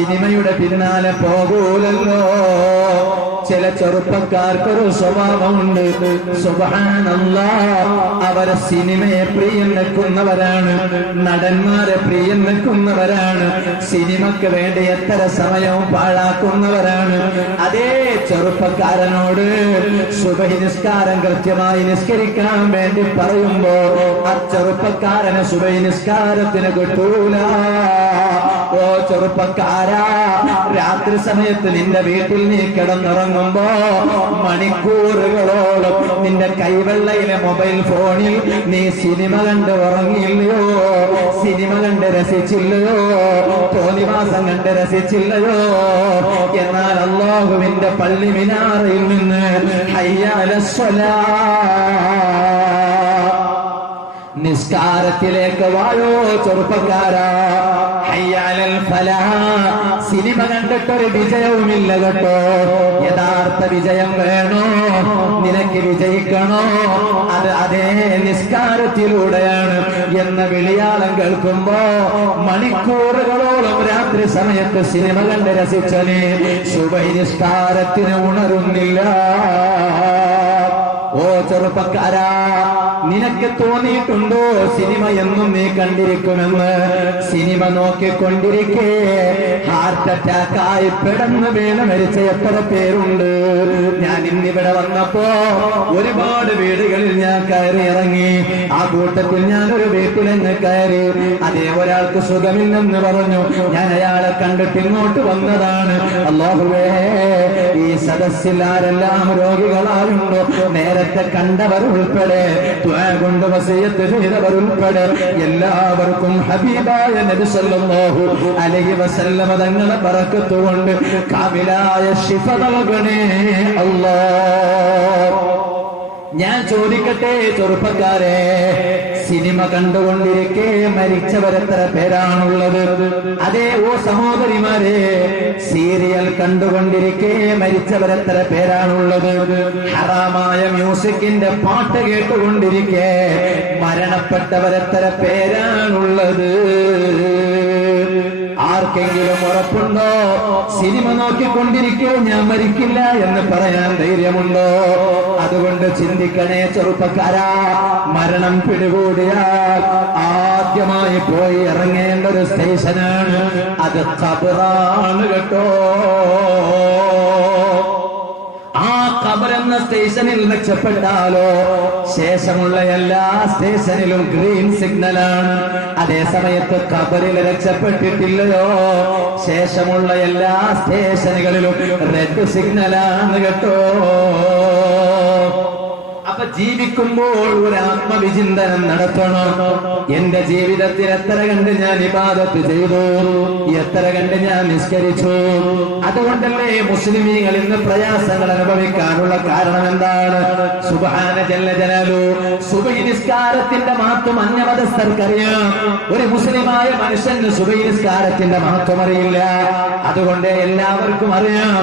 സിനിമയുടെ പിന്നാലെ പോകൂലല്ലോ. ചില ചെറുപ്പക്കാർക്കൊരു സ്വഭാവമുണ്ട്, സുബ്ഹാനല്ലാഹ്, അവരെ സിനിമയെ പ്രിയം വെക്കുന്നവരാണ്, നടന്മാരെ പ്രിയം വെക്കുന്നവരാണ്, സിനിമയ്ക്ക് വേണ്ടി എത്ര സമയവും പാഴാക്കുന്നവരാണ്. അതേ ചെറുപ്പക്കാരനോട് സുബഹി നിസ്കാരം കൃത്യമായി നിസ്കരിക്കാൻ വേണ്ടി പറയുമ്പോ ആ ചെറുപ്പക്കാരന് സുബഹി നിസ്കാരത്തിന് കിട്ടൂല. ഓ ചെറുപ്പക്കാരാ, രാത്രി സമയത്ത് നിന്റെ വീട്ടിൽ നീ കിടന്നിറങ്ങുമ്പോ മണിക്കൂറുകളോളം നിന്റെ കൈവെള്ളയിലെ മൊബൈൽ ഫോണിൽ നീ സിനിമ കണ്ട് ഉറങ്ങിയില്ലയോ, സിനിമ കണ്ട് രസിച്ചില്ലയോ, തോന്നിവാസം കണ്ട് രസിച്ചില്ലയോ? എന്നാൽ അല്ലാഹുവിന്റെ പള്ളി മിനാറിൽ നിന്ന് ഹയ്യ അലസ്സലാ, നിസ്കാരത്തിലേക്ക് വായോ ചെറുപ്പക്കാരാ, ഹയ്യ അലൽ ഫലാഹ്. സിനിമ കണ്ടിട്ടൊരു വിജയവുമില്ല കേട്ടോ. യഥാർത്ഥ വിജയം വേണോ, നിനക്ക് വിജയിക്കണോ, അത് അതേ നിസ്കാരത്തിലൂടെയാണ് എന്ന വിളിയാളം കേൾക്കുമ്പോ മണിക്കൂറുകളോളം രാത്രി സമയത്ത് സിനിമ കണ്ട് രസിച്ചനെ സുബഹി നിസ്കാരത്തിന് ഉണരുന്നില്ല. ഓ ചെറുപ്പക്കാരാ, നിനക്ക് തോന്നിയിട്ടുണ്ടോ സിനിമ എന്നും നീ കണ്ടിരിക്കുമെന്ന്? സിനിമ നോക്കിക്കൊണ്ടിരിക്കേ ഹാർട്ട് അറ്റാക്കായി പെടന്ന് വീണ് മരിച്ച എത്ര പേരുണ്ട്. ഞാൻ ഇന്നിവിടെ വന്നപ്പോ ഒരുപാട് വീടുകളിൽ ഞാൻ കയറി ഇറങ്ങി. ആ കൂട്ടത്തിൽ ഞാനൊരു വീട്ടിലെന്ന് കയറി. അതേ ഒരാൾക്ക് സുഖമില്ലെന്ന് പറഞ്ഞു. ഞാൻ അയാളെ കണ്ടിട്ട് ഇങ്ങോട്ട് വന്നതാണ്. അല്ലാഹുവേ, ഈ സദസ്സിൽ ആരെല്ലാം രോഗികളായുണ്ടോ, നേരത്തെ കണ്ടവർ ഉൾപ്പെടെ കൊണ്ട് വസിയത്ത് ചെയ്തവർ ഉൾപ്പെടെ എല്ലാവർക്കും ഹബീബായ നബി സല്ലല്ലാഹു അലൈഹി വസല്ലമ തങ്ങളെ ബറക്കത്ത് കൊണ്ട് കാമിലായ ശിഫ നൽകണേ അല്ലാഹ്. ഞാൻ ചോദിക്കട്ടെ ചെറുപ്പക്കാരെ, സിനിമ കണ്ടുകൊണ്ടിരിക്കെ മരിച്ചവരെത്ര പേരാണുള്ളത്? അതേ ഓ സഹോദരിമാരെ, സീരിയൽ കണ്ടുകൊണ്ടിരിക്കെ മരിച്ചവരെത്ര പേരാണുള്ളത്? ഹറാമായ മ്യൂസിക്കിന്റെ പാട്ട് കേട്ടുകൊണ്ടിരിക്കെ മരണപ്പെട്ടവരെത്ര പേരാണുള്ളത്? ആർക്കെങ്കിലും ഉറപ്പുണ്ടോ സിനിമ നോക്കിക്കൊണ്ടിരിക്കോ ഞാൻ മരിക്കില്ല എന്ന് പറയാൻ ധൈര്യമുണ്ടോ? അതുകൊണ്ട് ചിന്തിക്കണേ ചെറുപ്പക്കാരാ, മരണം പിടികൂടിയാൽ ആദ്യമായി പോയി ഇറങ്ങേണ്ട ഒരു സ്റ്റേഷനാണ് അത് ഖബറാണ് കേട്ടോ. ആ ഖബർ എന്ന സ്റ്റേഷനിൽ രക്ഷപ്പെട്ടാലോ ശേഷമുള്ള എല്ലാ സ്റ്റേഷനിലും ഗ്രീൻ സിഗ്നലാണ്. അതേ സമയത്ത് ഖബറിൽ രക്ഷപ്പെട്ടിട്ടില്ലയോ ശേഷമുള്ള എല്ലാ സ്റ്റേഷനുകളിലും റെഡ് സിഗ്നലാണ് കേട്ടോ. അപ്പൊ ജീവിക്കുമ്പോൾ ഒരു ആത്മവിചിന്തനം നടത്തണം. എന്റെ ജീവിതത്തിൽ എത്ര കണ്ട് ഞാൻ ഇബാദത്ത് ചെയ്തു, എത്ര കണ്ട് ഞാൻ നിസ്കരിച്ചു. അതുകൊണ്ടല്ലേ മുസ്ലിമീങ്ങൾ ഇന്ന് പ്രയാസങ്ങൾ അനുഭവിക്കാനുള്ള കാരണം എന്താണ്? സുബ്ഹാന ജല്ല ജലാലു, സുബഹി നിസ്കാരത്തിന്റെ മഹത്വം അന്യമതസ്ഥർക്കറിയാം. ഒരു മുസ്ലിമായ മനുഷ്യന് സുബഹി നിസ്കാരത്തിന്റെ മഹത്വം അറിയില്ല. അതുകൊണ്ട് എല്ലാവർക്കും അറിയാം,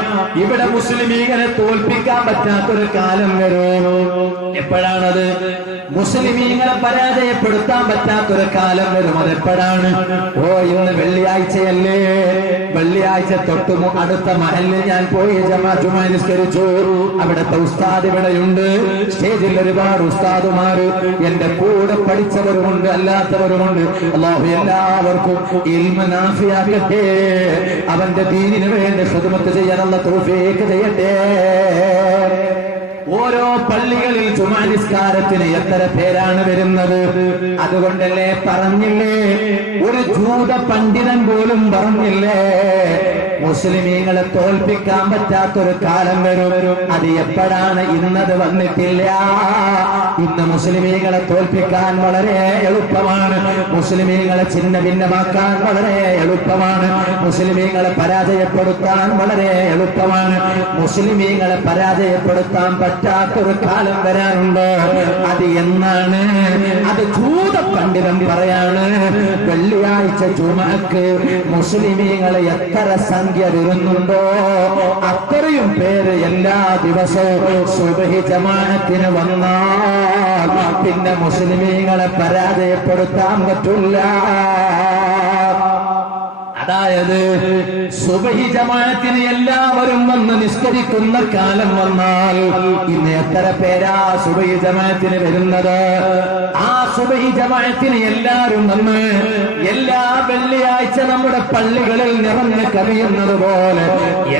ഇവിടെ മുസ്ലിമീങ്ങളെ തോൽപ്പിക്കാൻ പറ്റാത്തൊരു കാലം വരും. എപ്പോഴാണത്? മുസ്ലിമീങ്ങളെ പരാജയപ്പെടുത്താൻ പറ്റാത്തൊരു കാലം വരും. അതെപ്പോഴാണ്? ഓ ഇന്ന് വെള്ളിയാഴ്ചയല്ലേ, വെള്ളിയാഴ്ച തൊട്ട് അടുത്ത മഹലിൽ ഞാൻ പോയി ജുമാ നിസ്കരിച്ചു. അവിടുത്തെ ഉസ്താദ് ഇവിടെയുണ്ട്. സ്റ്റേജിൽ ഒരുപാട് ഉസ്താദുമാര് എന്റെ കൂടെ പഠിച്ചവരുമുണ്ട്, അല്ലാത്തവരുമുണ്ട്. അല്ലാഹു എല്ലാവർക്കും ഇൽമ നാഫിയാക്കട്ടെ. അവന്റെ ദീനിന് വേണ്ടി ഖിദ്മത്ത് ചെയ്യാൻ അല്ലാഹു തൗഫീഖ് ചെയ്യട്ടെ. ഓരോ പള്ളികളിൽ ജുമാ നിസ്കാരത്തിന് എത്ര പേരാണ് വരുന്നത്? അതുകൊണ്ടല്ലേ പറഞ്ഞില്ലേ, ഒരു ജൂത പണ്ഡിതൻ പോലും പറഞ്ഞില്ലേ, മുസ്ലിമീങ്ങളെ തോൽപ്പിക്കാൻ പറ്റാത്തൊരു കാലം വരും. അത് എപ്പോഴാണ്? ഇന്നത് വന്നിട്ടില്ല. ഇന്ന് മുസ്ലിമീങ്ങളെ തോൽപ്പിക്കാൻ വളരെ എളുപ്പമാണ്. മുസ്ലിമീങ്ങളെ ഛിന്ന ഭിന്നമാക്കാൻ വളരെ എളുപ്പമാണ്. മുസ്ലിമീങ്ങളെ പരാജയപ്പെടുത്താൻ വളരെ എളുപ്പമാണ്. മുസ്ലിമീങ്ങളെ പരാജയപ്പെടുത്താൻ പറ്റാത്തൊരു കാലം വരാനുണ്ട്. അത് എന്നാണ്? അത് ജൂത പണ്ഡിതൻ പറയാണ്. വെള്ളിയാഴ്ച ജുമഅക്ക് മുസ്ലിമീങ്ങളെ എത്ര സംഖ്യ വരുന്നുണ്ടോ അത്രയും പേര് എല്ലാ ദിവസവും സുബ്ഹി ജമാഅത്തിന് വന്നാൽ പിന്നെ മുസ്ലിമീങ്ങളെ പരാജയപ്പെടുത്താൻ പറ്റില്ല. അതായത് സുബഹി ജമാഅത്തിന് എല്ലാവരും വന്ന് നിസ്കരിക്കുന്ന കാലം വന്നാൽ ഇന്ന് എത്ര പേരാ സുബഹി ജമാഅത്തിന് വരുന്നത്? ആ സുബഹി ജമാഅത്തിന് എല്ലാവരും വന്ന് എല്ലാ വെള്ളിയാഴ്ച നമ്മുടെ പള്ളികളിൽ നിറഞ്ഞ് കവിയുന്നത് പോലെ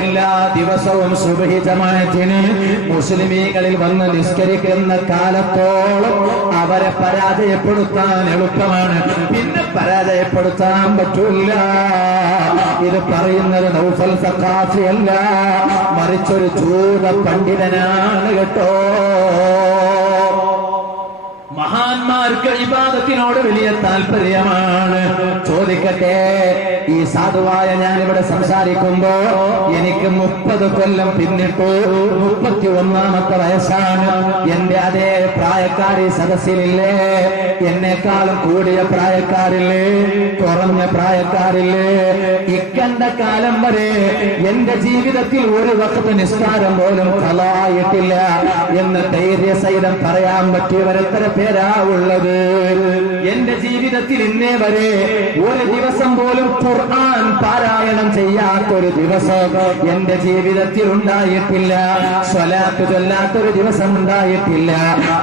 എല്ലാ ദിവസവും സുബഹി ജമാഅത്തിന് മുസ്ലിമീങ്ങളിൽ വന്ന് നിസ്കരിക്കുന്ന കാലത്തോളം അവരെ പരാജയപ്പെടുത്താൻ എളുപ്പമാണ്. പിന്നെ പരാജയപ്പെടുത്താൻ പറ്റൂല. ഇത് പറയുന്നത് നൗഫൽ സഖാഫി അല്ല, മറിച്ചൊരു ജൂത പണ്ഡിതനാണ് കേട്ടോ. മഹാന്മാർക്ക് ഇബാദത്തിനോട് വലിയ താല്പര്യമാണ്. ചോദിക്കട്ടെ, ഈ സാധുവായ ഞാനിവിടെ സംസാരിക്കുമ്പോ എനിക്ക് 30 കൊല്ലം പിന്നിട്ടു, 31ാമത്തെ വയസ്സാണ്. എന്റെ അതേ പ്രായക്കാരി സദസ്സിലില്ലേ? എന്നെക്കാളും കൂടിയ പ്രായക്കാരില്ലേ? കുറഞ്ഞ പ്രായക്കാരില്ലേ? ഇക്കണ്ട കാലം വരെ എന്റെ ജീവിതത്തിൽ ഒരു വഖത്ത് നിസ്കാരം പോലും ഖളായിട്ടില്ല എന്ന് ധൈര്യസഹിതം പറയാൻ പറ്റിയവരെത്ര പേരാ ഉള്ളത്? എന്റെ ജീവിതത്തിൽ ഇന്നേ വരെ ഒരു ദിവസം പോലും ഖുർആൻ പാരായണം ചെയ്യാത്തൊരു ദിവസം എന്റെ ജീവിതത്തിൽ ഉണ്ടായിട്ടില്ല. സ്വലാത്ത് ചൊല്ലാത്തൊരു ദിവസം ഉണ്ടായിട്ടില്ല.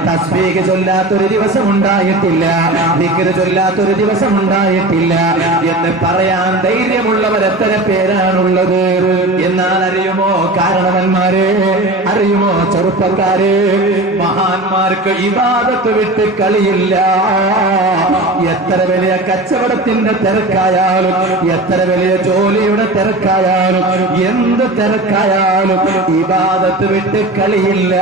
തസ്ബീഹ് ചൊല്ലാത്തൊരു ദിവസം ഉണ്ടായിട്ടില്ല. ദിക്ർ ചൊല്ലാത്തൊരു ദിവസം ഉണ്ടായിട്ടില്ല എന്ന് പറയാൻ ധൈര്യമുള്ളവർ എത്ര പേരാണുള്ളത്? എന്നാൽ അറിയുമോ കാരണവന്മാരെ, അറിയുമോ ചെറുപ്പക്കാരെ, മഹാന്മാർക്ക് ഇബാദത്ത് വിട്ട് കളിയില്ല. എത്ര വലിയ കച്ചവടത്തിന്റെ തിരക്കായാലും, എത്ര വലിയ ജോലിയുടെ തിരക്കായാലും, എന്ത് തിരക്കായാലും ഇബാദത്ത് വിട്ട് കളിയില്ല.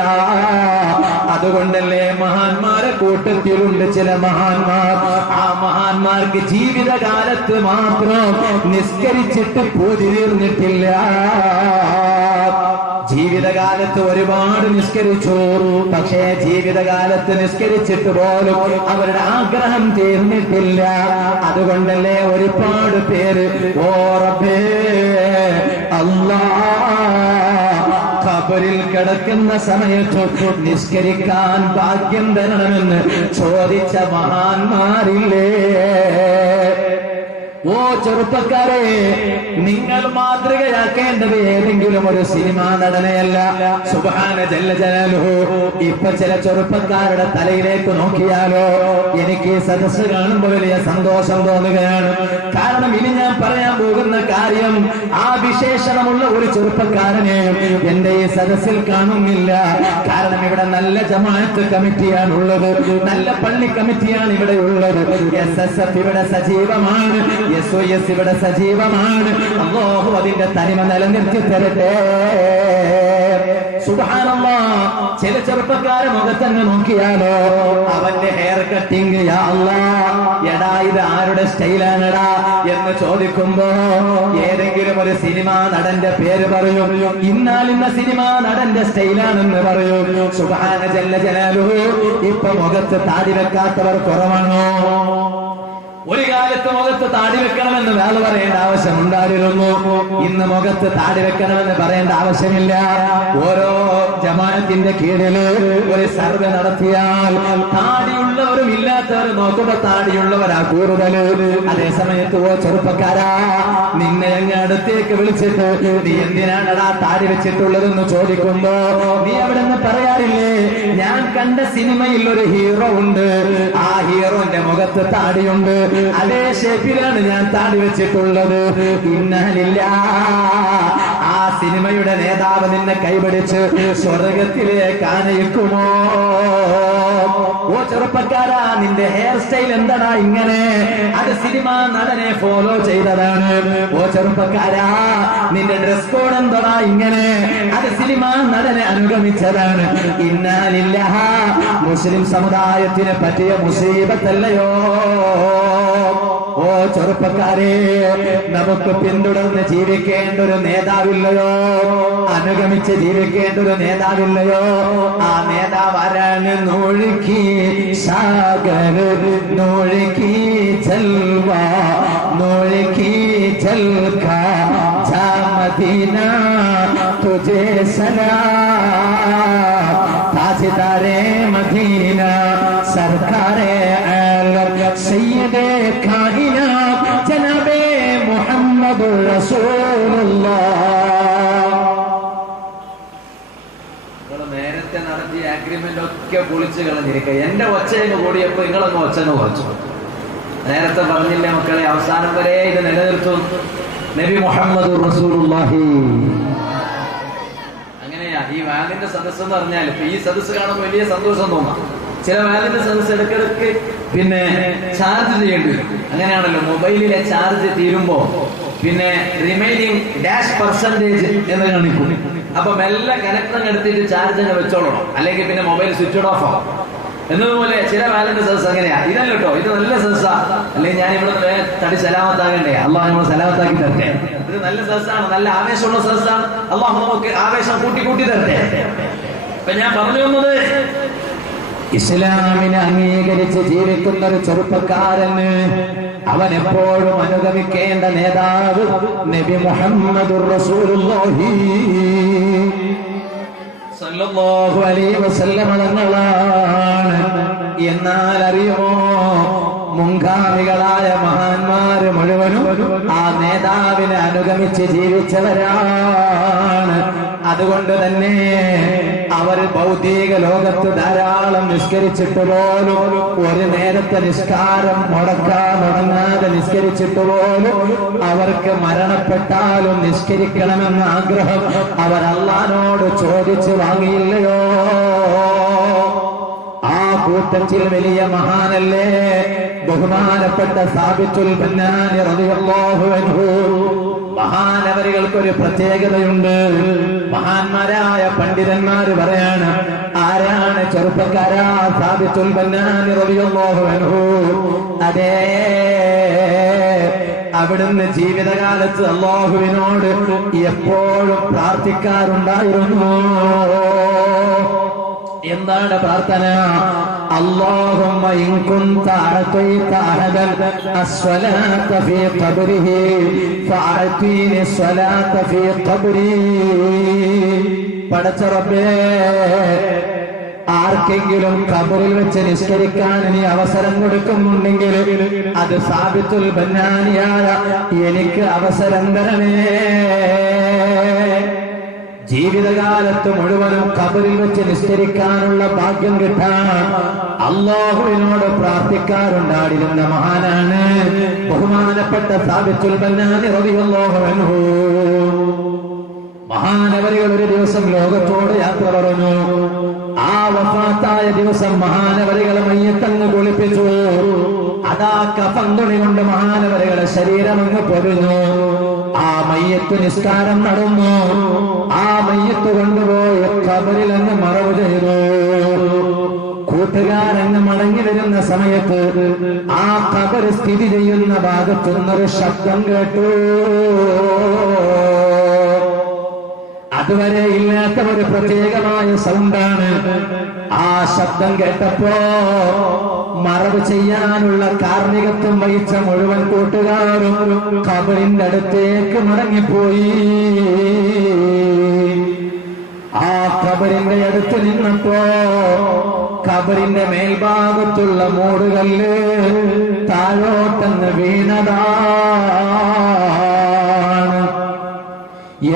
അതുകൊണ്ടല്ലേ മഹാന്മാരെ കൂട്ടത്തിലുണ്ട് ചില മഹാന്മാർ. ആ മഹാന്മാർക്ക് ജീവിതകാലത്ത് മാത്രം നിസ്കരിച്ചിട്ട് പൂതി തീർന്നിട്ടില്ല. ജീവിതകാലത്ത് ഒരുപാട് നിസ്കരിച്ചു, പക്ഷേ ജീവിതകാലത്ത് നിസ്കരിച്ചിട്ട് പോലും അവരുടെ ആഗ്രഹം തീർന്നിട്ടില്ല. അതുകൊണ്ടല്ലേ ഒരുപാട് പേര് ഓ റബ്ബേ അല്ലാഹ് ഖബറിൽ കിടക്കുന്ന സമയത്ത് നിസ്കരിക്കാൻ ഭാഗ്യം തരണമെന്ന് ചോദിച്ച മഹാന്മാരില്ലേ? ഓ ചെറുപ്പക്കാരെ, നിങ്ങൾ മാതൃകയാക്കേണ്ടത് ഏതെങ്കിലും ഒരു സിനിമാ നടനെയല്ല. സുബ്ഹാന ജല്ല ജലാലുഹു. ഇപ്പൊ ചില ചെറുപ്പക്കാരുടെ തലയിലേക്ക് നോക്കിയാലോ എനിക്ക് ഈ സദസ്സ് കാണുമ്പോൾ വലിയ സന്തോഷം തോന്നുകയാണ്. കാരണം ഇനി ഞാൻ പറയാൻ പോകുന്ന കാര്യം ആ വിശേഷണമുള്ള ഒരു ചെറുപ്പക്കാരനെയും എന്റെ ഈ സദസ്സിൽ കാണുന്നില്ല. കാരണം ഇവിടെ നല്ല ജമാഅത്ത് കമ്മിറ്റിയാണുള്ളത്, നല്ല പള്ളി കമ്മിറ്റിയാണ് ഇവിടെ ഉള്ളത്. SSF ഇവിടെ സജീവമാണ്, SOS ഇവിടെ സജീവമാണ്. അല്ലാഹു അതിന്റെ തനിമ നിലനിർത്തി തരട്ടെ. സുബ്ഹാനല്ലാഹ്. ചില ചെറുപ്പക്കാരെ മുഖത്തന്നെ നോക്കിയാലോ അവന്റെ ഹെയർ കട്ടിങ്, യാ അല്ലാഹ്, എടാ ഇത് ആരുടെ സ്റ്റൈലാണെടാ എന്ന് ചോദിക്കുമ്പോ ഏതെങ്കിലും ഒരു സിനിമാ നടന്റെ പേര് പറയും. ഇന്നാലിന്ന സിനിമാ നടന്റെ സ്റ്റൈലാണെന്ന് പറയും. സുബ്ഹാന ജല്ല ജലാലുഹു. ഇപ്പൊ മുഖത്ത് താടി വെക്കാത്തവർ കുറവാണോ? ഒരു കാലത്ത് മുഖത്ത് താടി വെക്കണമെന്ന് വേല പറയേണ്ട ആവശ്യമുണ്ടായിരുന്നു. ഇന്ന് മുഖത്ത് താടി വെക്കണമെന്ന് പറയേണ്ട ആവശ്യമില്ല. ഓരോ ജമാഅത്തിന്റെ കീഴിൽ ഒരു സർവേ നടത്തിയാൽ താടിയുള്ളവരും ഇല്ലാത്തവരും നോക്കുമ്പോ താടിയുള്ളവരാ കൂടുതൽ. അതേ സമയത്ത് ഓ ചെറുപ്പക്കാരാ, നിന്നെ അങ്ങ് അടുത്തേക്ക് വിളിച്ചിട്ട് നീ എന്തിനാണടാ താടി വെച്ചിട്ടുള്ളതെന്ന് ചോദിക്കുമ്പോ നീ അവിടെ നിന്ന് പറയാറില്ലേ, ഞാൻ കണ്ട സിനിമയിൽ ഒരു ഹീറോ ഉണ്ട്, ആ ഹീറോന്റെ മുഖത്ത് താടിയുണ്ട്, അതേ ഷേപ്പിലാണ് ഞാൻ താടി വെച്ചിട്ടുള്ളത്. ആ സിനിമയുടെ നേതാവ് നിന്നെ കൈപിടിച്ച് സ്വർഗത്തിലേക്ക് ആനയിക്കുമോ? ഓ ചെറുപ്പക്കാരാ, നിന്റെ ഹെയർ സ്റ്റൈൽ എന്താടാ ഇങ്ങനെ? അത് സിനിമാ നടനെ ഫോളോ ചെയ്തതാണ്. ഓ ചെറുപ്പക്കാരാ, നിന്റെ ഡ്രസ് കോഡ് എന്താടാ ഇങ്ങനെ? അത് സിനിമാ നടനെ അനുഗമിച്ചതാണ്. ഇന്നാലില്ലാഹ്, മുസ്ലിം സമുദായത്തിന് പറ്റിയ മുസീബത്തല്ലയോ? ഓ ചെറുപ്പക്കാരെ, നമുക്ക് പിന്തുടർന്ന് ജീവിക്കേണ്ട ഒരു നേതാവില്ലയോ? അനുഗമിച്ച് ജീവിക്കേണ്ട ഒരു നേതാവില്ലയോ? ആ നേതാവ് ആരാണ്? നൂഴിക്കി സാഗർ, നൂഴിക്കി ജൽവ, നൂഴിക്കി ജൽക ജാ മദീന തുझे സലാം, താജ്ദാരെ മദീന सरकारे आलम सैयदे कायनात जनाबे मोहम्मद പതുക്കെ പൊളിച്ചു കളഞ്ഞിരിക്കുക. എന്റെ ഒച്ചയെന്ന് കൂടിയപ്പോ നിങ്ങളൊന്ന് ഒച്ചന് കുറച്ചു. നേരത്തെ പറഞ്ഞില്ലേ മക്കളെ, അവസാനം വരെ ഇത് നിലനിർത്തും നബി മുഹമ്മദ് റസൂലുള്ളാഹി. അങ്ങനെയാ ഈ വാലിന്റെ സദസ്സ് എന്ന് പറഞ്ഞാൽ. ഇപ്പൊ ഈ സദസ്സ് കാണുമ്പോൾ വലിയ സന്തോഷം തോന്നാം. ചില വാലിന്റെ സദസ്സ് ഇടയ്ക്കിടയ്ക്ക് പിന്നെ ചാർജ് ചെയ്യേണ്ടി വരും. അങ്ങനെയാണല്ലോ, മൊബൈലിലെ ചാർജ് തീരുമ്പോ പിന്നെ റിമൈനിങ് %% എന്ന് കാണിക്കും. അപ്പൊ മെല്ലെ കണക്ഷൻ എടുത്തിട്ട് ചാർജ് തന്നെ വെച്ചോളണം, അല്ലെങ്കിൽ പിന്നെ മൊബൈൽ സ്വിച്ച് ഓഫ് ആവും. എന്നതുപോലെ ചില വാലിന്റെ സദസ്സ് അങ്ങനെയാ. ഇതല്ല കേട്ടോ, ഇത് നല്ല സദസ്സാ. അല്ലെങ്കിൽ ഞാൻ ഇവിടെ തടി സലാമത്താകണ്ടേ, അള്ളാഹ് നമ്മൾ സലാമത്താക്കി തരട്ടെ. ഇത് നല്ല സദസ്സാണ്, നല്ല ആവേശമുള്ള സദസ്സാണ്. അള്ളാഹ് നമുക്ക് ആവേശം കൂട്ടി തരട്ടെ. അപ്പൊ ഞാൻ പറഞ്ഞു വന്നത്, ഇസ്ലാമിനെ അംഗീകരിച്ച് ജീവിക്കുന്ന ഒരു ചെറുപ്പക്കാരന് അവൻ എപ്പോഴും അനുഗമിക്കേണ്ട നേതാവ് നബി മുഹമ്മദുർ റസൂലുള്ളാഹി സല്ലല്ലാഹു അലൈഹി വസല്ലം തങ്ങളാണ്. എന്നാൽ അറിയുമോ, മുൻഗാമികളായ മഹാന്മാര് മുഴുവനും ആ നേതാവിനെ അനുഗമിച്ച് ജീവിച്ചവരാണ്. അതുകൊണ്ട് തന്നെ അവർ ഭൗതിക ലോകത്ത് ധാരാളം നിസ്കരിച്ചിട്ട് പോലും, ഒരു നേരത്തെ നിസ്കാരം മുടങ്ങാതെ നിസ്കരിച്ചിട്ട് പോലും അവർക്ക് മരണപ്പെട്ടാലും നിസ്കരിക്കണമെന്ന ആഗ്രഹം അവർ അല്ലാഹുവോട് ചോദിച്ചു വാങ്ങിയില്ലയോ? ആ കൂട്ടത്തിൽ വലിയ മഹാനല്ലേ ബഹുമാനപ്പെട്ട സാബിത്തുൽ ബന്നാനി റളിയല്ലാഹു അൻഹു. മഹാനവരികൾക്കൊരു പ്രത്യേകതയുണ്ട്. മഹാന്മാരായ പണ്ഡിതന്മാര് പറയാണ്, ആരാണ് ചെറുപ്പക്കാരാ സാബിത്തുൽ ബന്നാനി റളിയല്ലാഹു അൻഹു? അതേ, അവിടുന്ന് ജീവിതകാലത്ത് അല്ലാഹുവിനോട് എപ്പോഴും പ്രാർത്ഥിക്കാറുണ്ടായിരുന്നു. എന്താണ് പ്രാർത്ഥന? اللهم إن كنت أعطيت أحدا الصلاة في قبره فأعطيني الصلاة في قبري. പടച്ച റബ്ബേ, ആർക്കെങ്കിലും ഖബറിൽ വെച്ച് നിസ്കരിക്കാൻ നീ അവസരം കൊടുക്കുന്നുണ്ടെങ്കിൽ അത് സാബിത്തുൽ ബന്നാനിയായ എനിക്ക് അവസരം തരണേ. ജീവിതകാലത്ത് മുഴുവനും ഖബറിൽ വെച്ച് നിസ്കരിക്കാനുള്ള ഭാഗ്യം കിട്ടാൻ അല്ലാഹുവിനോട് പ്രാർത്ഥിക്കാറുണ്ടായിരുന്ന മഹാനാണ് ബഹുമാനപ്പെട്ട സാബിത്തുൽ ബന്നാനി റളിയല്ലാഹു അൻഹു. മഹാനവരികൾ ഒരു ദിവസം ലോകത്തോട് യാത്ര പറഞ്ഞു. ആ വഫാത്തായ ദിവസം മഹാനവരികളെ മയ്യത്തങ്ങ് കുളിപ്പിച്ചു. അതാ കഫൻ തുണി കൊണ്ട് മഹാനവരികളെ ശരീരം അങ്ങ് പൊതിഞ്ഞു. ആ മയ്യത്ത് നിസ്കാരം നടന്നു. ആ മയ്യത്ത് കൊണ്ടുപോയി ഖബറിൽ അങ്ങ് മറവ് ചെയ്തു. കൂട്ടുകാരങ്ങ് മടങ്ങി വരുന്ന സമയത്ത് ആ ഖബർ സ്ഥിതി ചെയ്യുന്ന ഭാഗത്തു നിന്നൊരു ശബ്ദം കേട്ടു. അതുവരെ ഇല്ലാത്ത ഒരു പ്രത്യേകമായ സൗണ്ടാണ്. ആ ശബ്ദം കേട്ടപ്പോ മറവ് ചെയ്യാനുള്ള കാർമ്മികത്വം വഹിച്ച മുഴുവൻ കൂട്ടുകാരും ഖബറിന്റെ അടുത്തേക്ക് മടങ്ങിപ്പോയി. ആ ഖബറിന്റെ അടുത്ത് നിന്നപ്പോ ഖബറിന്റെ മേൽഭാഗത്തുള്ള മൂടുകല്ല് താഴോട്ടെന്ന് വീണതാണ്.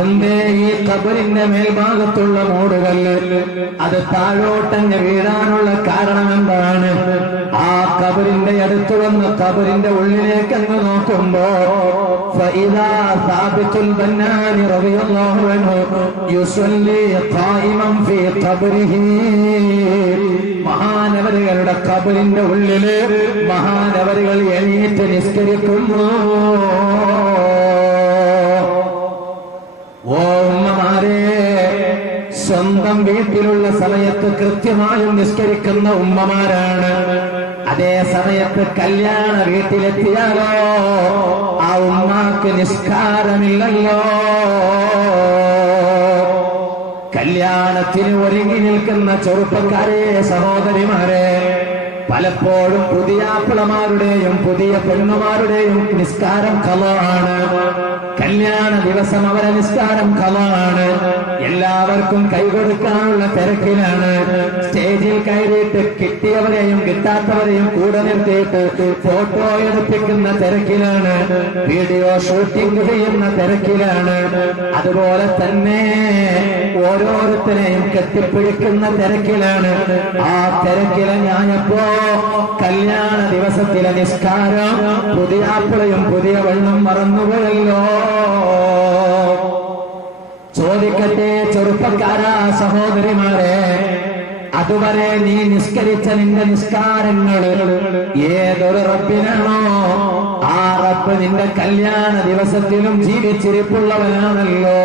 എന്തേ ഈ ഖബറിന്റെ മേൽഭാഗത്തുള്ള മൂടുകല്ല് അത് താഴോട്ടങ്ങ് വീഴാനുള്ള കാരണം എന്താണ്? ആ ഖബറിന്റെ അടുത്ത് വന്ന് ഖബറിന്റെ ഉള്ളിലേക്ക് അങ്ങ് നോക്കുമ്പോ ഫഇദാ സാബിത്തുൽ ബന്നാനി റളിയല്ലാഹു അൻഹു യുസല്ലി ഖായിമൻ ഫീ ഖബറിഹി. മഹാനവരികളുടെ ഖബറിന്റെ ഉള്ളില് മഹാനവരികൾ എണീറ്റ് നിസ്കരിക്കുന്നു. ഓ ഉമ്മമാരെ, സ്വന്തം വീട്ടിലുള്ള സമയത്ത് കൃത്യമായും നിസ്കരിക്കുന്ന ഉമ്മമാരാണ്. അതേ സമയത്ത് കല്യാണ വീട്ടിലെത്തിയാലോ ആ ഉമ്മാക്ക് നിസ്കാരമില്ലല്ലോ. കല്യാണത്തിന് ഒരുങ്ങി നിൽക്കുന്ന ചെറുപ്പക്കാരെ, സഹോദരിമാരെ, പലപ്പോഴും പുതിയാപ്പിളമാരുടെയും പുതിയ പെണ്ണുമാരുടെയും നിസ്കാരം ഖളാണ്. കല്യാണ ദിവസം അവരെ നിസ്കാരം ഖളാണ്. എല്ലാവർക്കും കൈകൊടുക്കാനുള്ള തിരക്കിലാണ്. സ്റ്റേജിൽ കയറിയിട്ട് കിട്ടിയവരെയും കിട്ടാത്തവരെയും കൂടെ നിർത്തിയിട്ട് ഫോട്ടോ എടുപ്പിക്കുന്ന തിരക്കിലാണ്. വീഡിയോ ഷൂട്ടിംഗ് ചെയ്യുന്ന തിരക്കിലാണ്. അതുപോലെ തന്നെ ഓരോരുത്തരെയും കെട്ടിപ്പിടിക്കുന്ന തിരക്കിലാണ്. ആ തിരക്കിലെ ഞാനപ്പോ കല്യാണ ദിവസത്തിലെ നിസ്കാരം പുതിയ ആപ്പിളയും പുതിയ വെള്ളം മറന്നുപോയല്ലോ. ചോദിക്കട്ടെ ചെറുപ്പക്കാരാ സഹോദരിമാരെ, അതുവരെ നീ നിസ്കരിച്ച നിന്റെ നിസ്കാരങ്ങൾ ഏതൊരു റബ്ബിനാണോ ആ റബ്ബ് നിന്റെ കല്യാണ ദിവസത്തിലും ജീവിച്ചിരിപ്പുള്ളവനാണല്ലോ.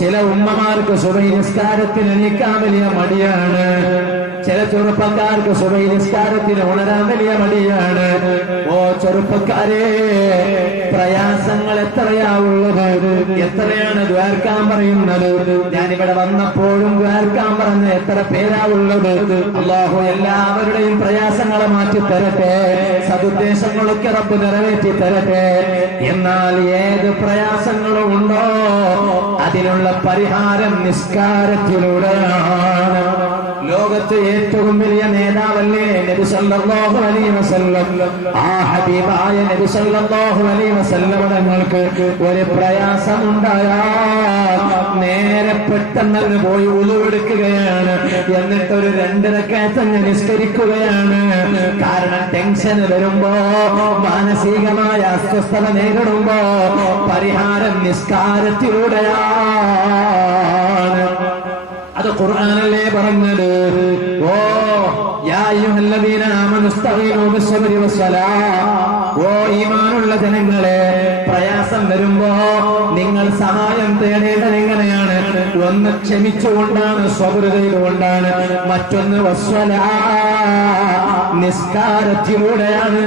ചില ഉമ്മമാർക്ക് സുബഹി നിസ്കാരത്തിന് എണീക്കാൻ വലിയ മടിയാണ്. ചില ചെറുപ്പക്കാർക്ക് സുബഹി നിസ്കാരത്തിന് ഉണരാൻ വലിയ മടിയാണ്. ഓ ചെറുപ്പക്കാരെ, പ്രയാസങ്ങൾ എത്രയാവുള്ളത്, എത്രയാണ് ദ്വാർക്കാൻ പറയുന്നത്. ഞാനിവിടെ വന്നപ്പോഴും ദ്വാർക്കാൻ പറഞ്ഞ എത്ര പേരാവുള്ളത്. അല്ലാഹു എല്ലാവരുടെയും പ്രയാസങ്ങളെ മാറ്റി തരട്ടെ, സതുദ്ദേശങ്ങളൊക്കെ റബ്ബ് നിറവേറ്റി തരട്ടെ. എന്നാൽ ഏത് പ്രയാസങ്ങളും ഉണ്ടോ അതിനുള്ള പരിഹാരം നിസ്കാരത്തിലൂടെയാണ്. ലോകത്ത് ഏറ്റവും വലിയ നേതാവല്ലേ നബി സല്ലല്ലാഹു അലൈഹി വസല്ലം. ആ ഹബീബായ നബി സല്ലല്ലാഹു അലൈഹി വസല്ലം തങ്ങൾക്ക് ഒരു പ്രയാസമുണ്ടായാൽ നേരെ പെട്ടെന്ന് പോയി ഉളു എടുക്കുകയാണ്. എന്നിട്ട് ഒരു 2 റക്അത്ത് നിസ്കരിക്കുകയാണ്. കാരണം ടെൻഷൻ വരുമ്പോ, മാനസികമായ അസ്വസ്ഥത നേരിടുമ്പോ പരിഹാരം നിസ്കാരത്തിലൂടെയാണ്. അത് ഖുർആനല്ലേ പറഞ്ഞത്. ഓ യാ അയ്യുഹല്ലദീന ആമനു ഇസ്തഈനു ബിസ്സബ്രി വസ്സലാഹ്. ഓ ഈമാനുള്ള ജനങ്ങളെ, പ്രയാസം വരുമ്പോ നിങ്ങൾ സഹായം തേടേണ്ടത് എങ്ങനെയാണ്? ഒന്ന് ക്ഷമിച്ചുകൊണ്ടാണ്, സ്വബർ ചെയ്തുകൊണ്ടാണ്. മറ്റൊന്ന് വസ്സലാഹ്, നിസ്കാരത്തിലൂടെയാണ്.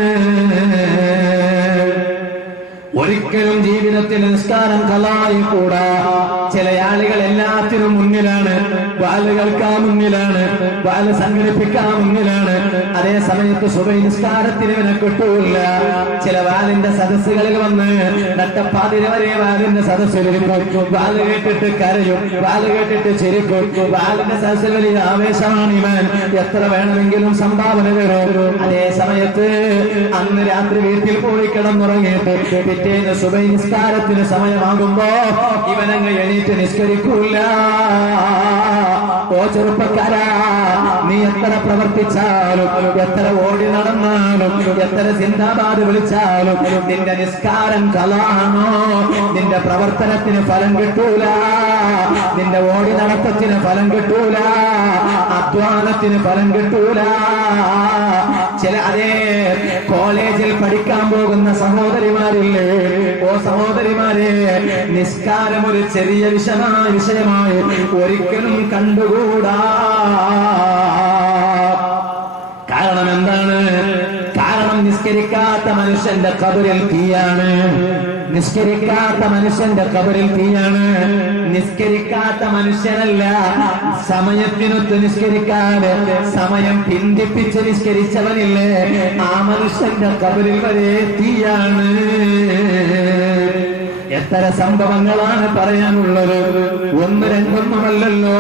ഒരിക്കലും ജീവിതത്തിൽ നിസ്കാരം കളായി കൂടാ. ചില ആളുകൾ എല്ലാത്തിനും മുന്നിലാണ്, വാല് കേൾക്കാൻ മുന്നിലാണ്, വാല് സംഘടിപ്പിക്കാൻ മുന്നിലാണ്. അതേ സമയത്ത് സുബഹി നിസ്കാരത്തിന് ഇവനെ കിട്ടൂല. ചില വാലിന്റെ സദസ്സുകളിൽ വന്ന് നട്ടപ്പാതിര വരെ വാലിന്റെ സദസ്സിലിരിക്കും. വാല് കേട്ടിട്ട് കരയും, വാല് കേട്ടിട്ട് ചിരിക്കും. വാലിന്റെ സദസ്സിൽ വലിയ ആവേശമാണ് ഇവൻ, എത്ര വേണമെങ്കിലും സംഭാവന തരും. അതേ സമയത്ത് അന്ന് രാത്രി വീട്ടിൽ പോയി കിടന്നുറങ്ങിയിട്ട് പിറ്റേന്ന് സുബഹി നിസ്കാരത്തിന് സമയമാകുമ്പോ ഇവനങ്ങ് എണീറ്റ് നിസ്കരിക്കൂല. ഓ ചെറുപ്പക്കാരാ, നീ എത്ര പ്രവർത്തിച്ചാലും, എത്ര ഓടി നടന്നാലും, എത്ര സിന്ദാബാദ് വിളിച്ചാലും നിന്റെ നിസ്കാരം കളാണോ, നിന്റെ പ്രവർത്തനത്തിന് ഫലം കിട്ടൂല. നിന്റെ ഓടി നടത്തത്തിന് ഫലം കിട്ടൂല, അധ്വാനത്തിന് ഫലം കിട്ടൂല. ചില അതേ കോളേജിൽ പഠിക്കാൻ പോകുന്ന സഹോദരിമാരില്ലേ, ഓ സഹോദരിമാരെ, നിസ്കാരം ഒരു ചെറിയ വിഷയമായി ഒരിക്കലും കണ്ടുകൂടാ. കാരണം എന്താണ്? കാരണം നിസ്കരിക്കാത്ത മനുഷ്യന്റെ ഖബറിൽ തീയാണ്. നിസ്കരിക്കാത്ത മനുഷ്യന്റെ ഖബറിൽ തീയാണ്. നിസ്കരിക്കാത്ത മനുഷ്യനല്ല, സമയത്തിനൊത്ത് നിസ്കരിക്കാതെ സമയം പിന്തിപ്പിച്ച് നിസ്കരിച്ചവനില്ലേ, ആ മനുഷ്യന്റെ ഖബറിൽ വരെ തീയാണ്. എത്ര സംഭവങ്ങളാണ് പറയാനുള്ളത്, 1 2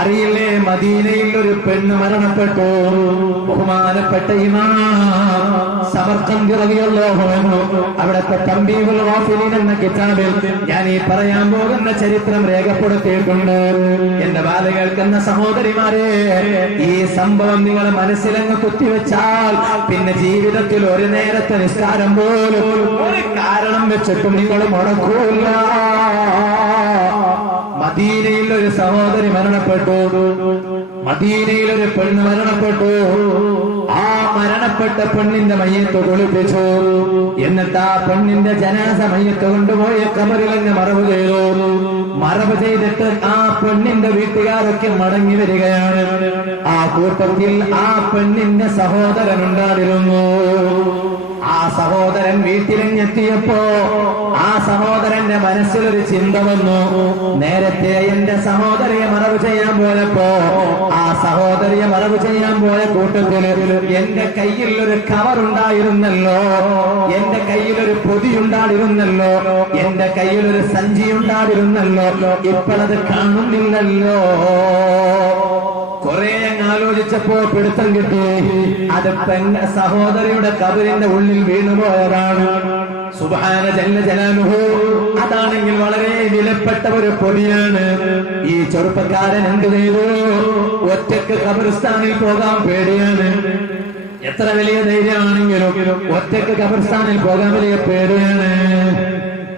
അറിയില്ലേ? മദീനയിൽ ഒരു പെണ്ണ് മരണപ്പെട്ടു. ബഹുമാനപ്പെട്ട ഇമാം സമർഖന്ദി റളിയല്ലാഹു അൻഹു അവിടുത്തെ തംബീഹുൽ ഗാഫിലീൻ എന്ന കിതാബിൽ ഞാൻ ഈ പറയാൻ പോകുന്ന ചരിത്രം രേഖപ്പെടുത്തിയിട്ടുണ്ട്. എന്റെ വാല് കേൾക്കുന്ന സഹോദരിമാരെ, ഈ സംഭവം നിങ്ങളെ മനസ്സിലങ്ങ് കുത്തിവെച്ചാൽ പിന്നെ ജീവിതത്തിൽ ഒരു നേരത്തെ നിസ്കാരം പോലും ഒരു കാരണം വെച്ചിട്ടും നിങ്ങൾ മുടക്കൂല. മദീനയിൽ ഒരു സഹോദരി മരണപ്പെട്ടു. മദീനയിൽ ഒരു പെണ്ണ് മരണപ്പെട്ടു. ആ മരണപ്പെട്ട പെണ്ണിന്റെ മയ്യത്ത് കുളിപ്പിച്ചു. എന്നിട്ട് ആ പെണ്ണിന്റെ ജനാസ മയ്യത്ത് കൊണ്ടുപോയി ഖബറിലങ്ങ് മറവ് ചെയ്തു. മറവ് ചെയ്തിട്ട് ആ പെണ്ണിന്റെ വീട്ടുകാരൊക്കെ മടങ്ങി വരികയാണ്. ആ കൂട്ടത്തിൽ ആ പെണ്ണിന്റെ സഹോദരൻ ഉണ്ടായിരുന്നു. ആ സഹോദരൻ വീട്ടിലെത്തിയപ്പോ ആ സഹോദരന്റെ മനസ്സിലൊരു ചിന്ത വന്നു. നേരത്തെ എന്റെ സഹോദരിയെ മറവ് ചെയ്യാൻ പോയപ്പോ ആ സഹോദരിയെ മറവ് ചെയ്യാൻ പോയ കൂട്ടത്തില് എന്റെ കയ്യിൽ ഒരു കവറുണ്ടായിരുന്നല്ലോ, എന്റെ കയ്യിലൊരു പൊതിയുണ്ടായിരുന്നല്ലോ, എന്റെ കയ്യിലൊരു സഞ്ചിയുണ്ടായിരുന്നല്ലോ, ഇപ്പോഴത് കാണുന്നില്ലല്ലോ. കുറെ അങ്ങ് ആലോചിച്ചപ്പോ പിടുത്തം കിട്ടി, അത് പെണ്ണ സഹോദരിയുടെ കബറിന്റെ ഉള്ളിൽ വീണുപോയതാണ്. സുബ്ഹാന ജല്ല ജലാലുഹു. അതാണെങ്കിൽ വളരെ വിലപ്പെട്ട ഒരു പൊടിയാണ്. ഈ ചെറുപ്പക്കാരൻ എന്ത് ചെയ്തു? ഒറ്റക്ക് ഖബർസ്ഥാനിൽ പോകാൻ പേടിയാണ്. എത്ര വലിയ ധൈര്യമാണെങ്കിലും ഒറ്റക്ക് ഖബർസ്ഥാനിൽ പോകാൻ വലിയ പേടിയാണ്.